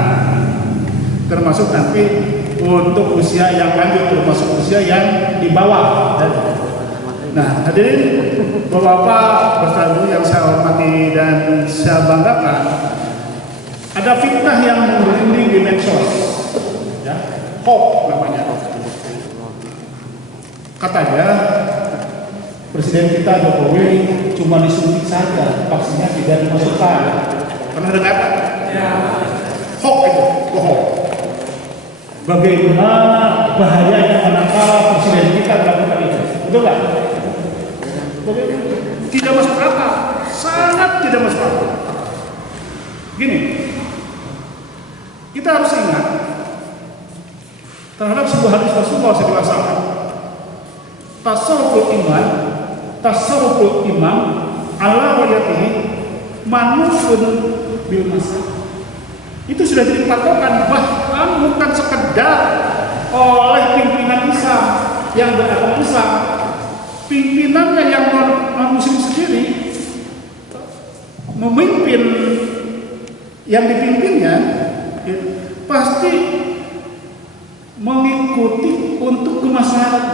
termasuk nanti untuk usia yang lanjut, termasuk usia yang di bawah. Nah, hadirin Bapak-bapak bertamu yang saya hormati dan saya banggakan, ada fitnah yang berunding di medsos, ya, hoax namanya. Katanya Presiden kita Jokowi cuma disuntik saja, vaksinnya tidak dimasukkan. Pernah dengar? Ya. Hoax itu, bohong. Bagaimana bahayanya manakala Presiden kita melakukan itu? Betul nggak? Tidak masuk akal, sangat tidak masuk akal. Gini, kita harus ingat terhadap sebuah hadis Rasulullah SAW. Tasawwuful imam ala wajatihi manufun bil masjid. Itu sudah jadi patokan, bahkan bukan sekedar oleh pimpinan Islam yang beragama Islam, pimpinannya yang non-muslim sendiri memimpin yang dipimpinnya pasti mengikuti untuk kemaslahatan,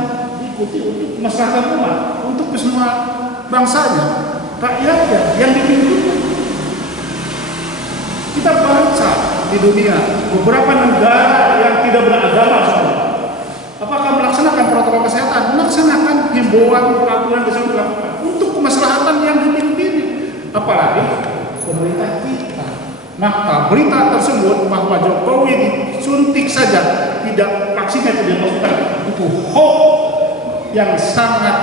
diikuti untuk kemaslahatan umat, untuk semua bangsanya, rakyatnya yang dipimpinnya. Kita baca di dunia beberapa negara yang tidak beragama, apakah melaksanakan protokol kesehatan, melaksanakan himbauan peraturan yang dilakukan untuk kemaslahatan yang dipimpin, apalagi pemerintah kita. Maka berita tersebut bahwa Jokowi disuntik saja, tidak vaksinnya tidak dimasukkan, itu hoax yang sangat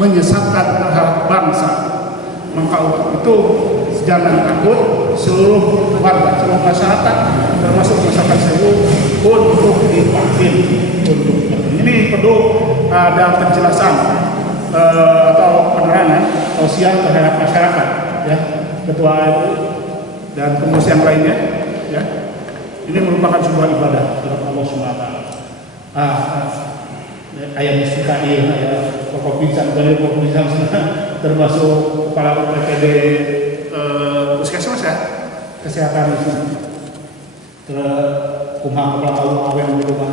menyesatkan terhadap bangsa. Maka untuk itu jangan takut, seluruh warga, seluruh masyarakat, termasuk masyarakat Sewu, untuk divaksin. Ini perlu ada penjelasan atau penerangan sosial terhadap masyarakat, ya, Ketua RI dan pengurus yang lainnya, ya. Ini merupakan sebuah ibadah kepada Allah SWT. ayam Mustikail, Provinsi termasuk kepala PPD puskesmas ya, kesehatan di sini. Kumham kepala awen di rumah.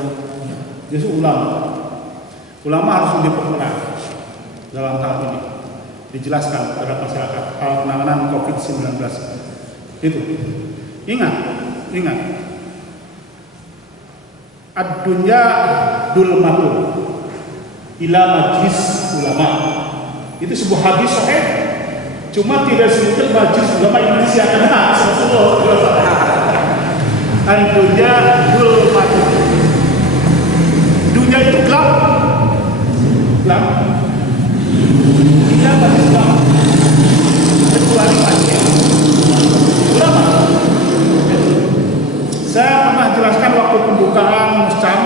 Justru ulama harus diperkeras dalam hal ini, dijelaskan kepada masyarakat hal penanganan COVID-19 itu. Ingat ad-dunya dulmatun ila majlis ulama. Itu sebuah hadis sahih, cuma tidak disebutkan majlis ulama Indonesia karena ad-dunya dulmatun. Dunia itu gelap, tidak majlis ulama kecuali majlis ulama. Saya pernah jelaskan waktu pembukaan Muscam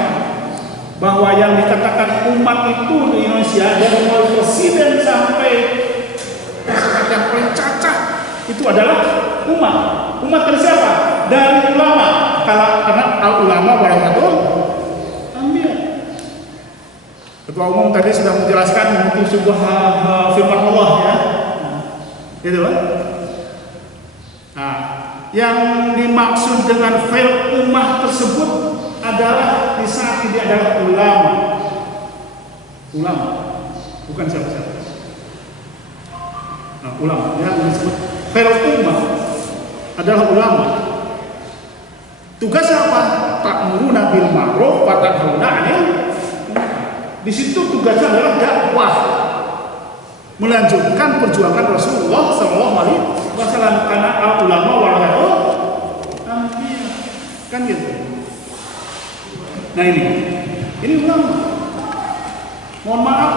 bahwa yang dikatakan umat itu di Indonesia dari mulai presiden sampai masyarakat yang paling cacah itu adalah umat. Umat dari siapa? Dari ulama. Karena al-ulama warahmatul anbiya. Ketua Umum tadi sudah menjelaskan itu sebuah firman Allah ya. Gitu kan? Nah, yang dimaksud dengan fil ummah tersebut adalah di saat ini adalah ulama, bukan siapa-siapa. Nah, ulama yang disebut fil ummah adalah ulama. Tugas apa? Ta'muruna bil ma'ruf wa tanhauna 'anil munkar. Di situ tugasnya adalah dakwah, melanjutkan perjuangan Rasulullah SAW karena ulama warahmatullahi wabarakatuh kan gitu. Nah ini ulama. Mohon maaf,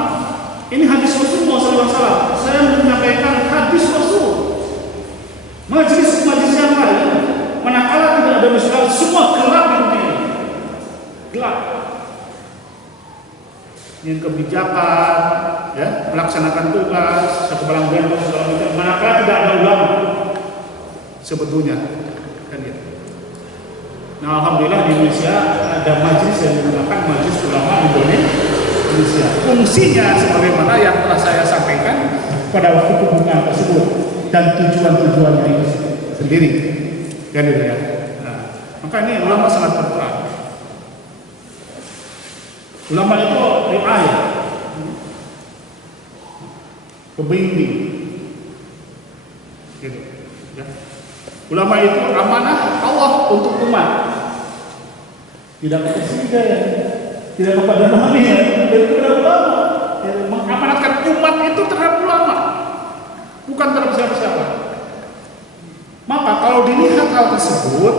ini hadis Rasulullah SAW. Saya menyampaikan hadis Rasul. Majelis yang lain, manakala tidak ada masalah, semua gelap di dunia ini. Gelap. Yang kebijakan, ya, melaksanakan tugas, satu barang bentong segala macam. Manakala tidak ada ulama, sebetulnya kan gitu. Nah, alhamdulillah di Indonesia ada majelis yang menggunakan majelis ulama Indonesia. Fungsinya sebagaimana yang telah saya sampaikan pada waktu pembukaan tersebut dan tujuan-tujuannya itu sendiri, kan gitu ya. Nah, maka ini ulama sangat berperan. Ulama itu riayah, pembimbing, gitu. Ya. Ulama itu amanah Allah untuk umat, tidak kepada ya, tidak kepada namanya, tapi kepada ulama. Ya, mengamanatkan umat itu terhadap ulama, bukan terhadap siapa-siapa. Maka kalau dilihat hal tersebut,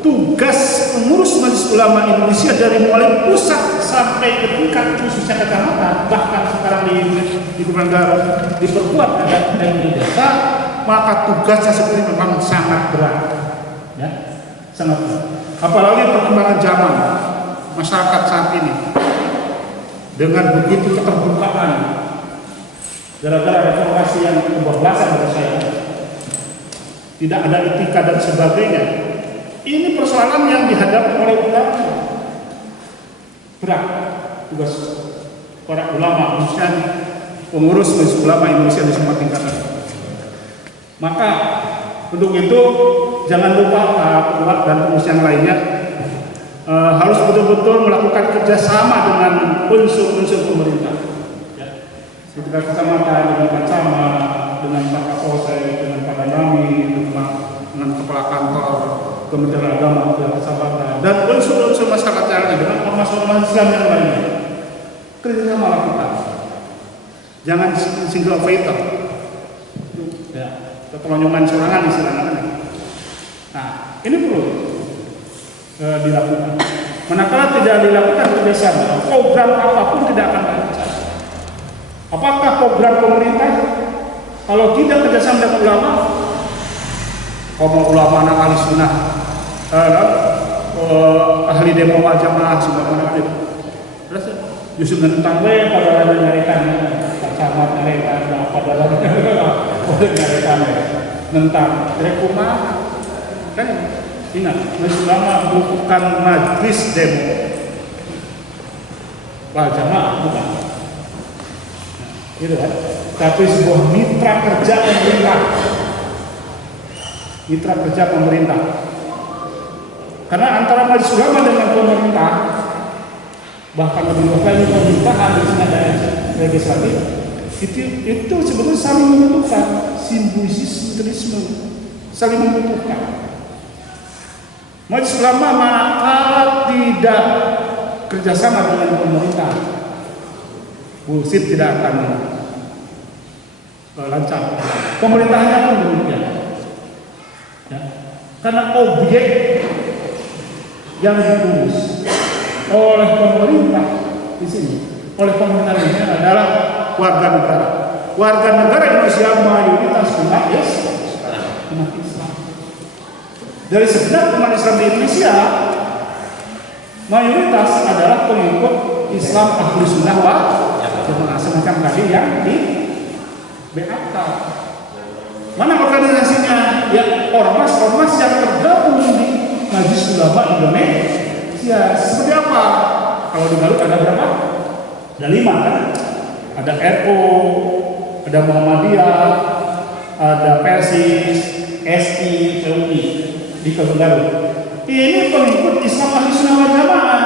tugas pengurus Majelis Ulama Indonesia dari mulai pusat sampai ke tingkat khususnya kecamatan, bahkan sekarang di Kabupaten Garut diperkuat ada di desa, maka tugasnya sebenarnya memang sangat berat, ya, sangat berat. Apalagi perkembangan zaman masyarakat saat ini dengan begitu keterbukaan, gara-gara reformasi yang kebablasan menurut saya, tidak ada etika dan sebagainya. Ini persoalan yang dihadapi oleh ulama. Berat tugas para ulama, khususnya pengurus Majelis Ulama Indonesia di semua tingkatan. Maka untuk itu jangan lupa Pak dan pengurus yang lainnya harus betul-betul melakukan kerjasama dengan unsur-unsur pemerintah. Ya. Sekitar kecamatan dengan Pak Camat, dengan Pak Kapolsek, dengan Pak Danami, dengan Kepala Kantor Kementerian Agama, Kesabaran, dan unsur-unsur masyarakat yang lain dengan ormas-ormas Islam yang lainnya. Kerjasama lakukan. Jangan single fighter. Ya, ketelonyongan serangan istilahnya. Nah, ini perlu dilakukan. Manakala tidak dilakukan kerjasama, program apapun tidak akan lancar. Apakah program pemerintah? Kalau tidak kerjasama dengan ulama, ulama anak ahli sunnah, ahli demo wal jamaah sebagaimana itu. Terus justru tentang pada lain nyarikan, Camat nyarikan, pada lain nyarikan tentang rekuma. Kan ingat, Majelis Ulama bukan majelis demo. jamaah, bukan. Gitu kan? Tapi sebuah mitra kerja pemerintah. Mitra kerja pemerintah. Karena antara majelis ulama dengan pemerintah, bahkan lebih luas lagi pemerintahan di sini ada legislatif, itu sebetulnya saling membutuhkan, simbiosis-mutualisme, saling membutuhkan. Majelis ulama manakala tidak kerjasama dengan pemerintah, bullshit tidak akan lancar. Pemerintahnya pun demikian. Ya. Karena objek yang diurus oleh pemerintah di sini, oleh pemerintah ini adalah warga negara. Warga negara Indonesia mayoritas umat Islam. Dari segenap umat Islam di Indonesia, mayoritas adalah pengikut Islam Ahlus Sunnah wal Jamaah, semacam tadi yang di BAK. Mana organisasinya? Ya ormas-ormas yang tergabung di Majelis Ulama Indonesia. Seperti apa? Kalau di Garut ada berapa? Ada 5 kan? Ada RO, ada Muhammadiyah, ada Persis, SI, PUI di Garut. Ini pengikut Islam Ahlus Sunnah wal Jamaah.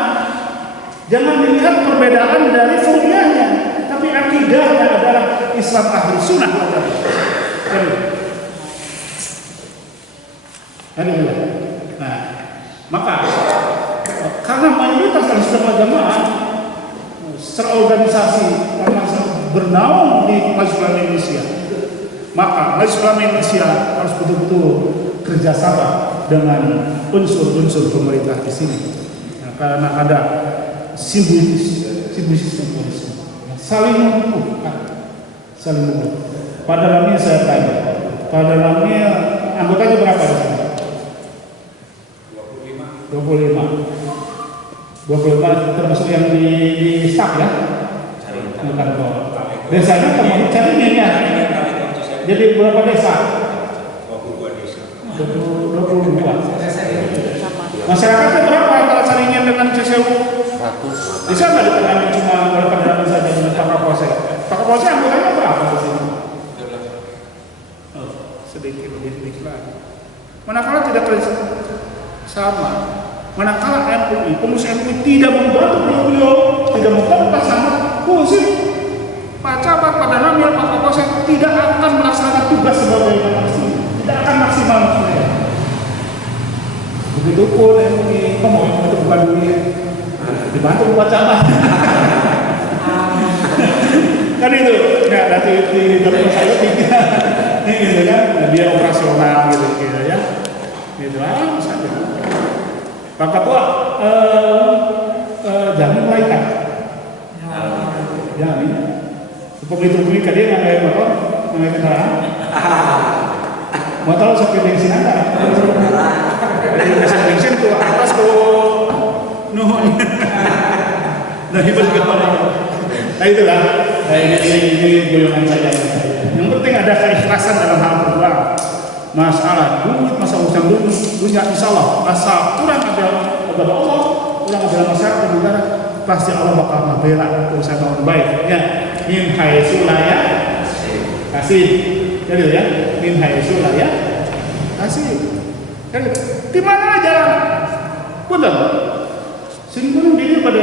Jangan dilihat perbedaan dari formulanya, tapi akidahnya adalah Islam Ahlus Sunnah wal Jamaah. Nah, maka karena mayoritas Ahlus Sunnah wal Jamaah secara organisasi bernaung di Majelis Ulama Indonesia, maka Majelis Ulama Indonesia harus betul-betul kerjasama dengan unsur-unsur pemerintah di sini. Nah, karena ada simbiosis saling membutuhkan. Pada dalamnya saya tanya, pada dalamnya anggotanya berapa di sini? 25 termasuk yang di staff ya. Desanya termasuk cari ini ya. Jadi berapa desa? 22. Masyarakatnya berapa antara Caringin dengan CSU? 100. Bisa nggak ditangani cuma oleh Perdana saja dengan Pak Kapolsek? Pak Kapolsek anggotanya berapa di sini? Sedikit lagi. Manakala tidak sama, manakala MUI, pengurus MUI tidak membantu beliau, tidak membantu Pak Samad, khusus Pak Camat, Pak Danamil, Pak Kapolsek tidak akan melaksanakan tugas sebagai tidak akan maksimal maksudnya. Begitupun MUI, kamu itu bukan dunia, dibantu Pak Camat. Kan itu, nggak nanti di dalam saya tiga, ini gitu kan, dia operasional gitu ya, gitu lah saja. Pak Ketua, jamin melaikan, jamin. Pemilik dia nggak kayak motor, nggak kendaraan. Motor sampai bensin ada. Dari bensin tuh atas tuh nuhun. Nah itu gimana? Nah itulah. Nah ini golongan saya. Yang penting ada keikhlasan dalam hal berjuang. Masalah duit, masalah urusan dunia, insya Allah. Asal kurang ada agama Allah, kurang ada masyarakat negara, pasti Allah bakal membela urusan orang baik. Ya, min haitsu la ya kasih, jadi ya, min haitsu la ya kasih. Kan di mana jalan? Punten. Sing gunung diri pada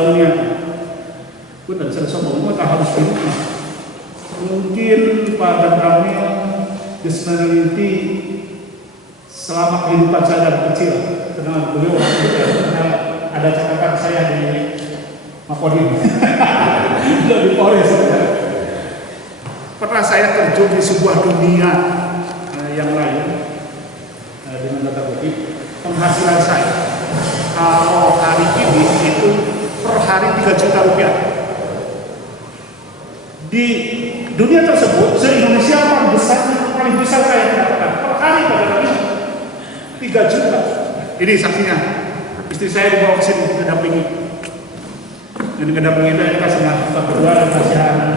dunia. Punten saya sombong, kita harus hidup. Mungkin pada kami meneliti selama kehidupan saya dari kecil dengan beliau ada catatan saya di Makodim di Polres pernah saya terjun di sebuah dunia yang lain dengan tanda kutip penghasilan saya kalau hari ini itu per hari 3 juta rupiah di dunia tersebut se-Indonesia paling besar saya mendapatkan per hari pada kami 3 juta. Ini saksinya. Istri saya dibawa ke sini mendampingi. Dan mendampingi itu kasih nafkah berdua dan kasihan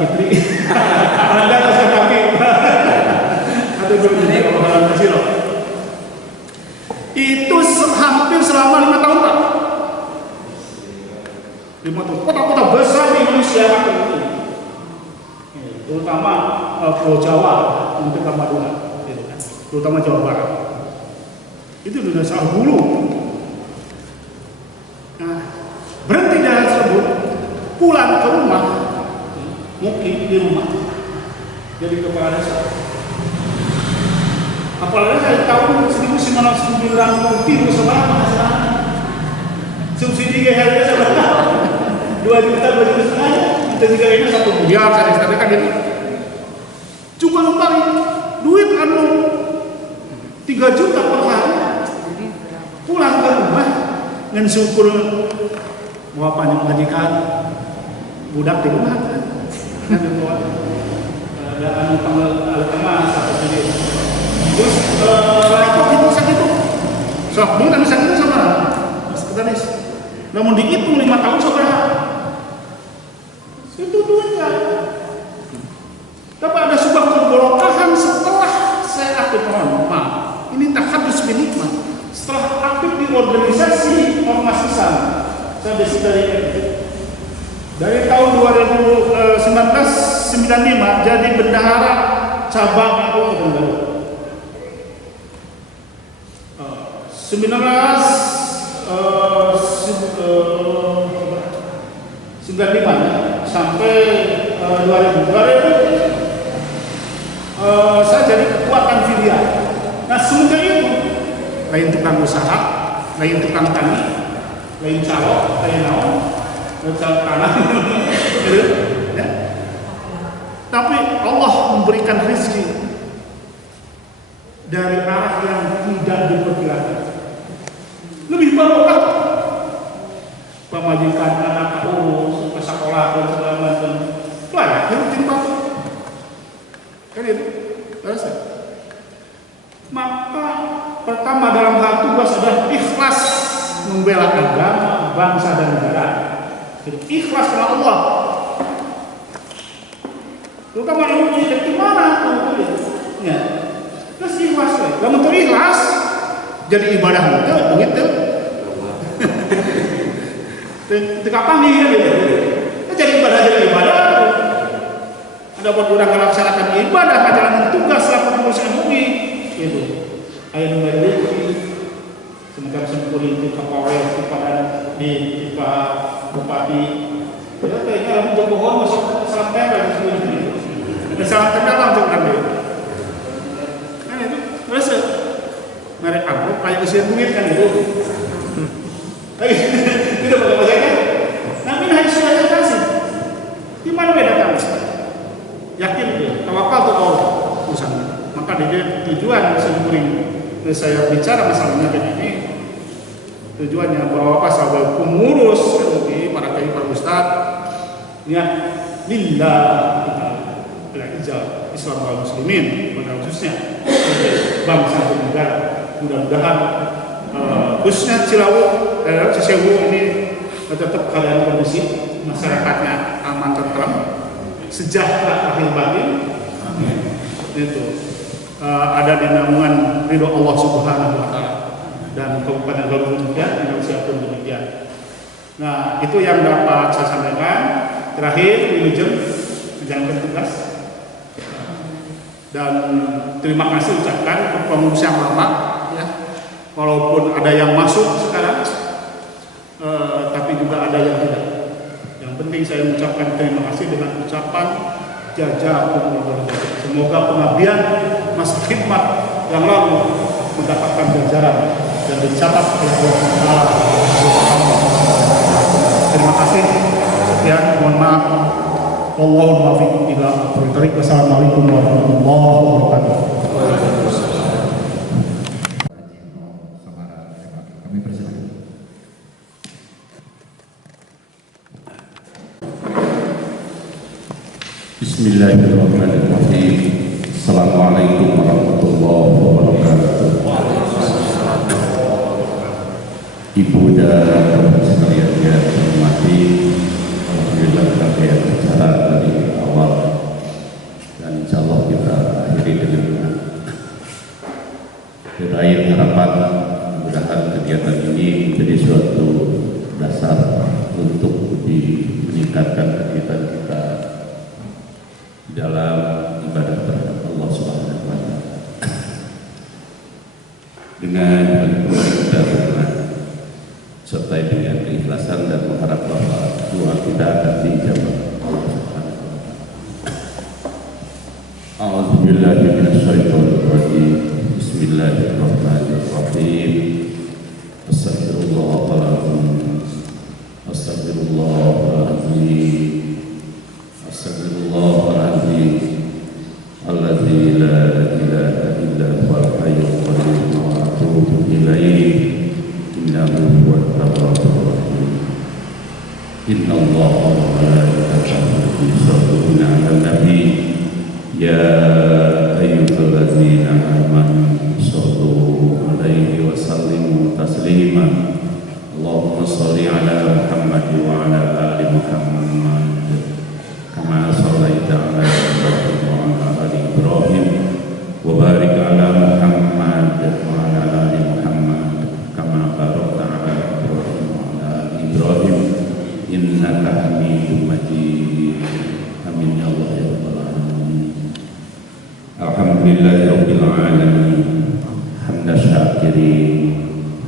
Fitri. Anda kasih kaki. Atau belum jadi kalau kecil. Itu hampir selama 5 tahun Pak. 5 tahun. Kota-kota besar di Indonesia akan ini, terutama Pulau Jawa untuk Madura, terutama Jawa Barat. Itu sudah salah dulu. Nah, berhenti jalan tersebut, pulang ke rumah, mungkin di rumah, jadi kepala desa. Apalagi saya tahun 1993 sebenarnya subsidi harga seberapa? 2 juta, 2 juta setengah. Kita juga ini 1 miliar, saya kan ini. Cuma numpang duit anu 3 juta per hari. Pulang ke rumah dengan syukur mau panjang majikan budak di rumah kan. Ada anu tengah satu jadi. Terus repot itu sakit itu. Sok bukan sakit itu sama sekretaris. Namun dihitung 5 tahun saudara. Itu duitnya. Tapi ada sebuah keborokahan setelah saya aktif maaf. Ini tahadus binikmah. Setelah aktif di organisasi ormas Islam, saya besi dari tahun 1995 jadi bendahara cabang itu Benggaru. 1995 sampai 2000 saya jadi kekuatan filial. Nah semenjak itu lain tukang usaha, lain tukang tani, lain calok, lain naon, calok tanah, ya. Tapi Allah memberikan rezeki dari arah yang tidak diperkirakan. Lebih barokah. Pemajikan anak urus ke sekolah dan segala macam. Layak hidup di tempat. Kan itu, terasa. Maka pertama dalam hal tugas adalah ikhlas membela agama, bangsa dan negara. Ikhlas karena Allah. Terutama ilmu di mana ya. Terus ikhlas. Kalau untuk ikhlas jadi ibadah itu begitu. Kapan nih gitu. Jadi ibadah. Ada buat orang melaksanakan ibadah adalah tugas selaku pengurus MUI gitu. Ayat nomor 2 sementara sempurna itu Kapolres kepada di Pak Bupati. Ya kayaknya untuk pohon masuk salam tempel di sini. Salam tempel untuk kami. Kan itu terus merek amplop kayak usia duit kan itu. Tidak pakai bahasanya. Nabi hanya sudah kasih. Di mana beda kamu? Yakin dia, tawakal tuh Allah urusannya. Maka dia tujuan sempurna saya bicara masalahnya ini tujuannya bahwa pasal pengurus MUI para kiai para ustad niat lillah ila ijal Islam wal muslimin pada khususnya bangsa dan negara. Mudah-mudahan khususnya Cilawu dan Cisewu ini tetap keadaan kondusif, masyarakatnya aman tentram, sejahtera lahir batin. Amin. Itu ada di naungan ridho Allah Subhanahu wa taala dan Kabupaten Garut demikian, Indonesia pun demikian. Nah, itu yang dapat saya sampaikan. Terakhir, Wilujeng menjalankan tugas. Dan terima kasih ucapkan ke pengurus yang lama ya. Walaupun ada yang masuk sekarang tapi juga ada yang tidak. Yang penting saya mengucapkan terima kasih dengan ucapan jazakumullah. Semoga pengabdian masa khidmat yang lalu mendapatkan ganjaran dan dicatat oleh Allah. Terima kasih. Sekian, mohon maaf. Wallahul muwaffiq ila aqwamit thoriq. Wassalamualaikum warahmatullahi wabarakatuh. Kami persilakan. Bismillahirrahmanirrahim. Assalamualaikum warahmatullahi wabarakatuh. Ibu dan bapak sekalian yang saya hormati, alhamdulillah kita lihat bicara dari awal dan insya Allah kita akhiri dengan diraih harapan mudah-mudahan kegiatan ini menjadi suatu dasar untuk dalam ibadah terhadap Allah Subhanahu wa Ta'ala. Dengan kita berdoa serta dengan keikhlasan dan mengharap bahwa doa kita akan dijawab Allah Subhanahu wa Ta'ala. A'udzubillahi minasyaitonir rajim. Bismillahirrahmanirrahim. Astagfirullahaladzim. Astagfirullahaladzim. Astagfirullahaladzim. Alladzi la ilaha illa huwal hayyul qayyum wa atubu ilaihi. Innahu huwat tawwabur rahim. Innallaha wa malaikatahu yusholluna 'alan nabi. Ya ayyuhalladzina amanu shollu 'alaihi wa sallimu taslima. Allahumma sholli 'ala Muhammad wa 'ala ali Muhammad kama shallaita 'ala Ibrahim wa 'ala ali Ibrahim wa barik 'ala Muhammad wa 'ala ali Muhammad kama barakta 'ala Ibrahim wa 'ala ali Ibrahim innaka Hamidum Majid. Amin ya Allah ya rabbal alamin. Alhamdulillahirabbil alamin. Hamdan syakirin,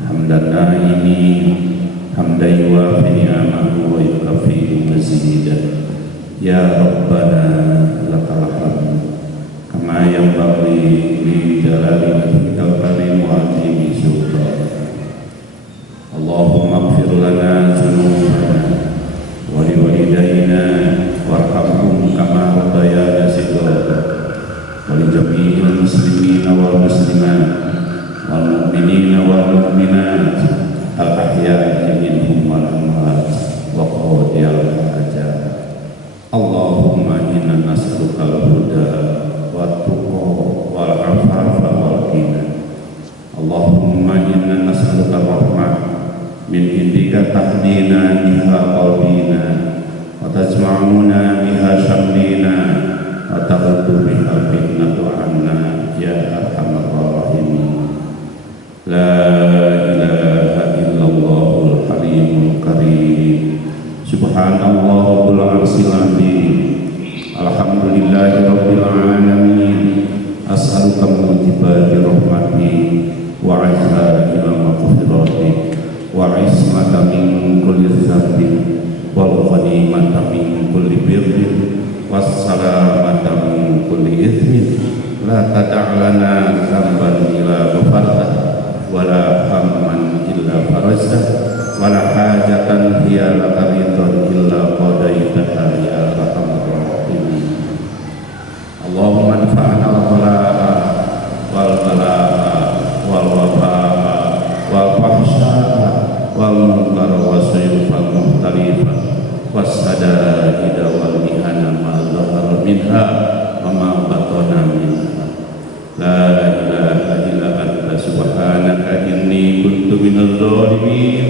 hamdan na'imin, hamdan yuwafi ni'amahu wa yukafi mazidah. Ya Rabbana lakal hamd kama yanbaghi li jalali wajhikal karim wa 'azimi sultanik. Allahumma ighfir lana dzunubana wa li walidayna warhamhum kama rabbayana shighara wa li jami'il muslimina wal muslimat wal mu'minina wal mu'minat al ahya'i minhum wal amwat wa qadiyal hajat. Allahumma inna nas'aluka al-huda wa tuqa wal afafa wal ghina. Allahumma inna nas'aluka rahmah min indika tahdina biha qalbina wa tajma'una biha syamlina wa taghuddu biha fitnatu anna ya arhamar rahimin. La ilaha illallahul halimul karim. Subhanallah rabbul arsyil azim. Alhamdulillahi rabbil alamin. As'aluka mujibati rahmati wa 'azza maghfirati wa 'ismata min kulli dzambin wal ghanimata min kulli birrin was salamata min kulli ithmin. La tad'alana dzamban illa ghafartah wa la hamman illa farajtah wa la hajatan hiya laka ridwan illa qadaitaha ya arhamar rahimin. Allahumma anfa'na wal balaa wal wabaa wal fahsyaa wal munkar wa sayyufal muhtalifa was sadaida wal mihana ma dhahara minha wa ma batana minha. La ilaha illa anta subhanaka inni kuntu minadh dhalimin.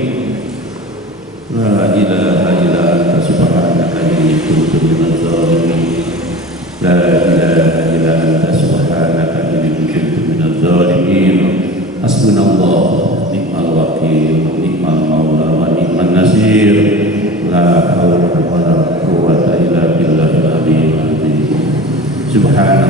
La ilaha illa anta subhanaka inni kuntu minadh dhalimin. La ilaha illa anta subhanaka inni kuntu minadh dhalimin. Hasbunallah ni'mal wakil ni'mal maula wa ni'man nasir. La haula wa la quwwata illa billahil aliyyil azim. Subhanallah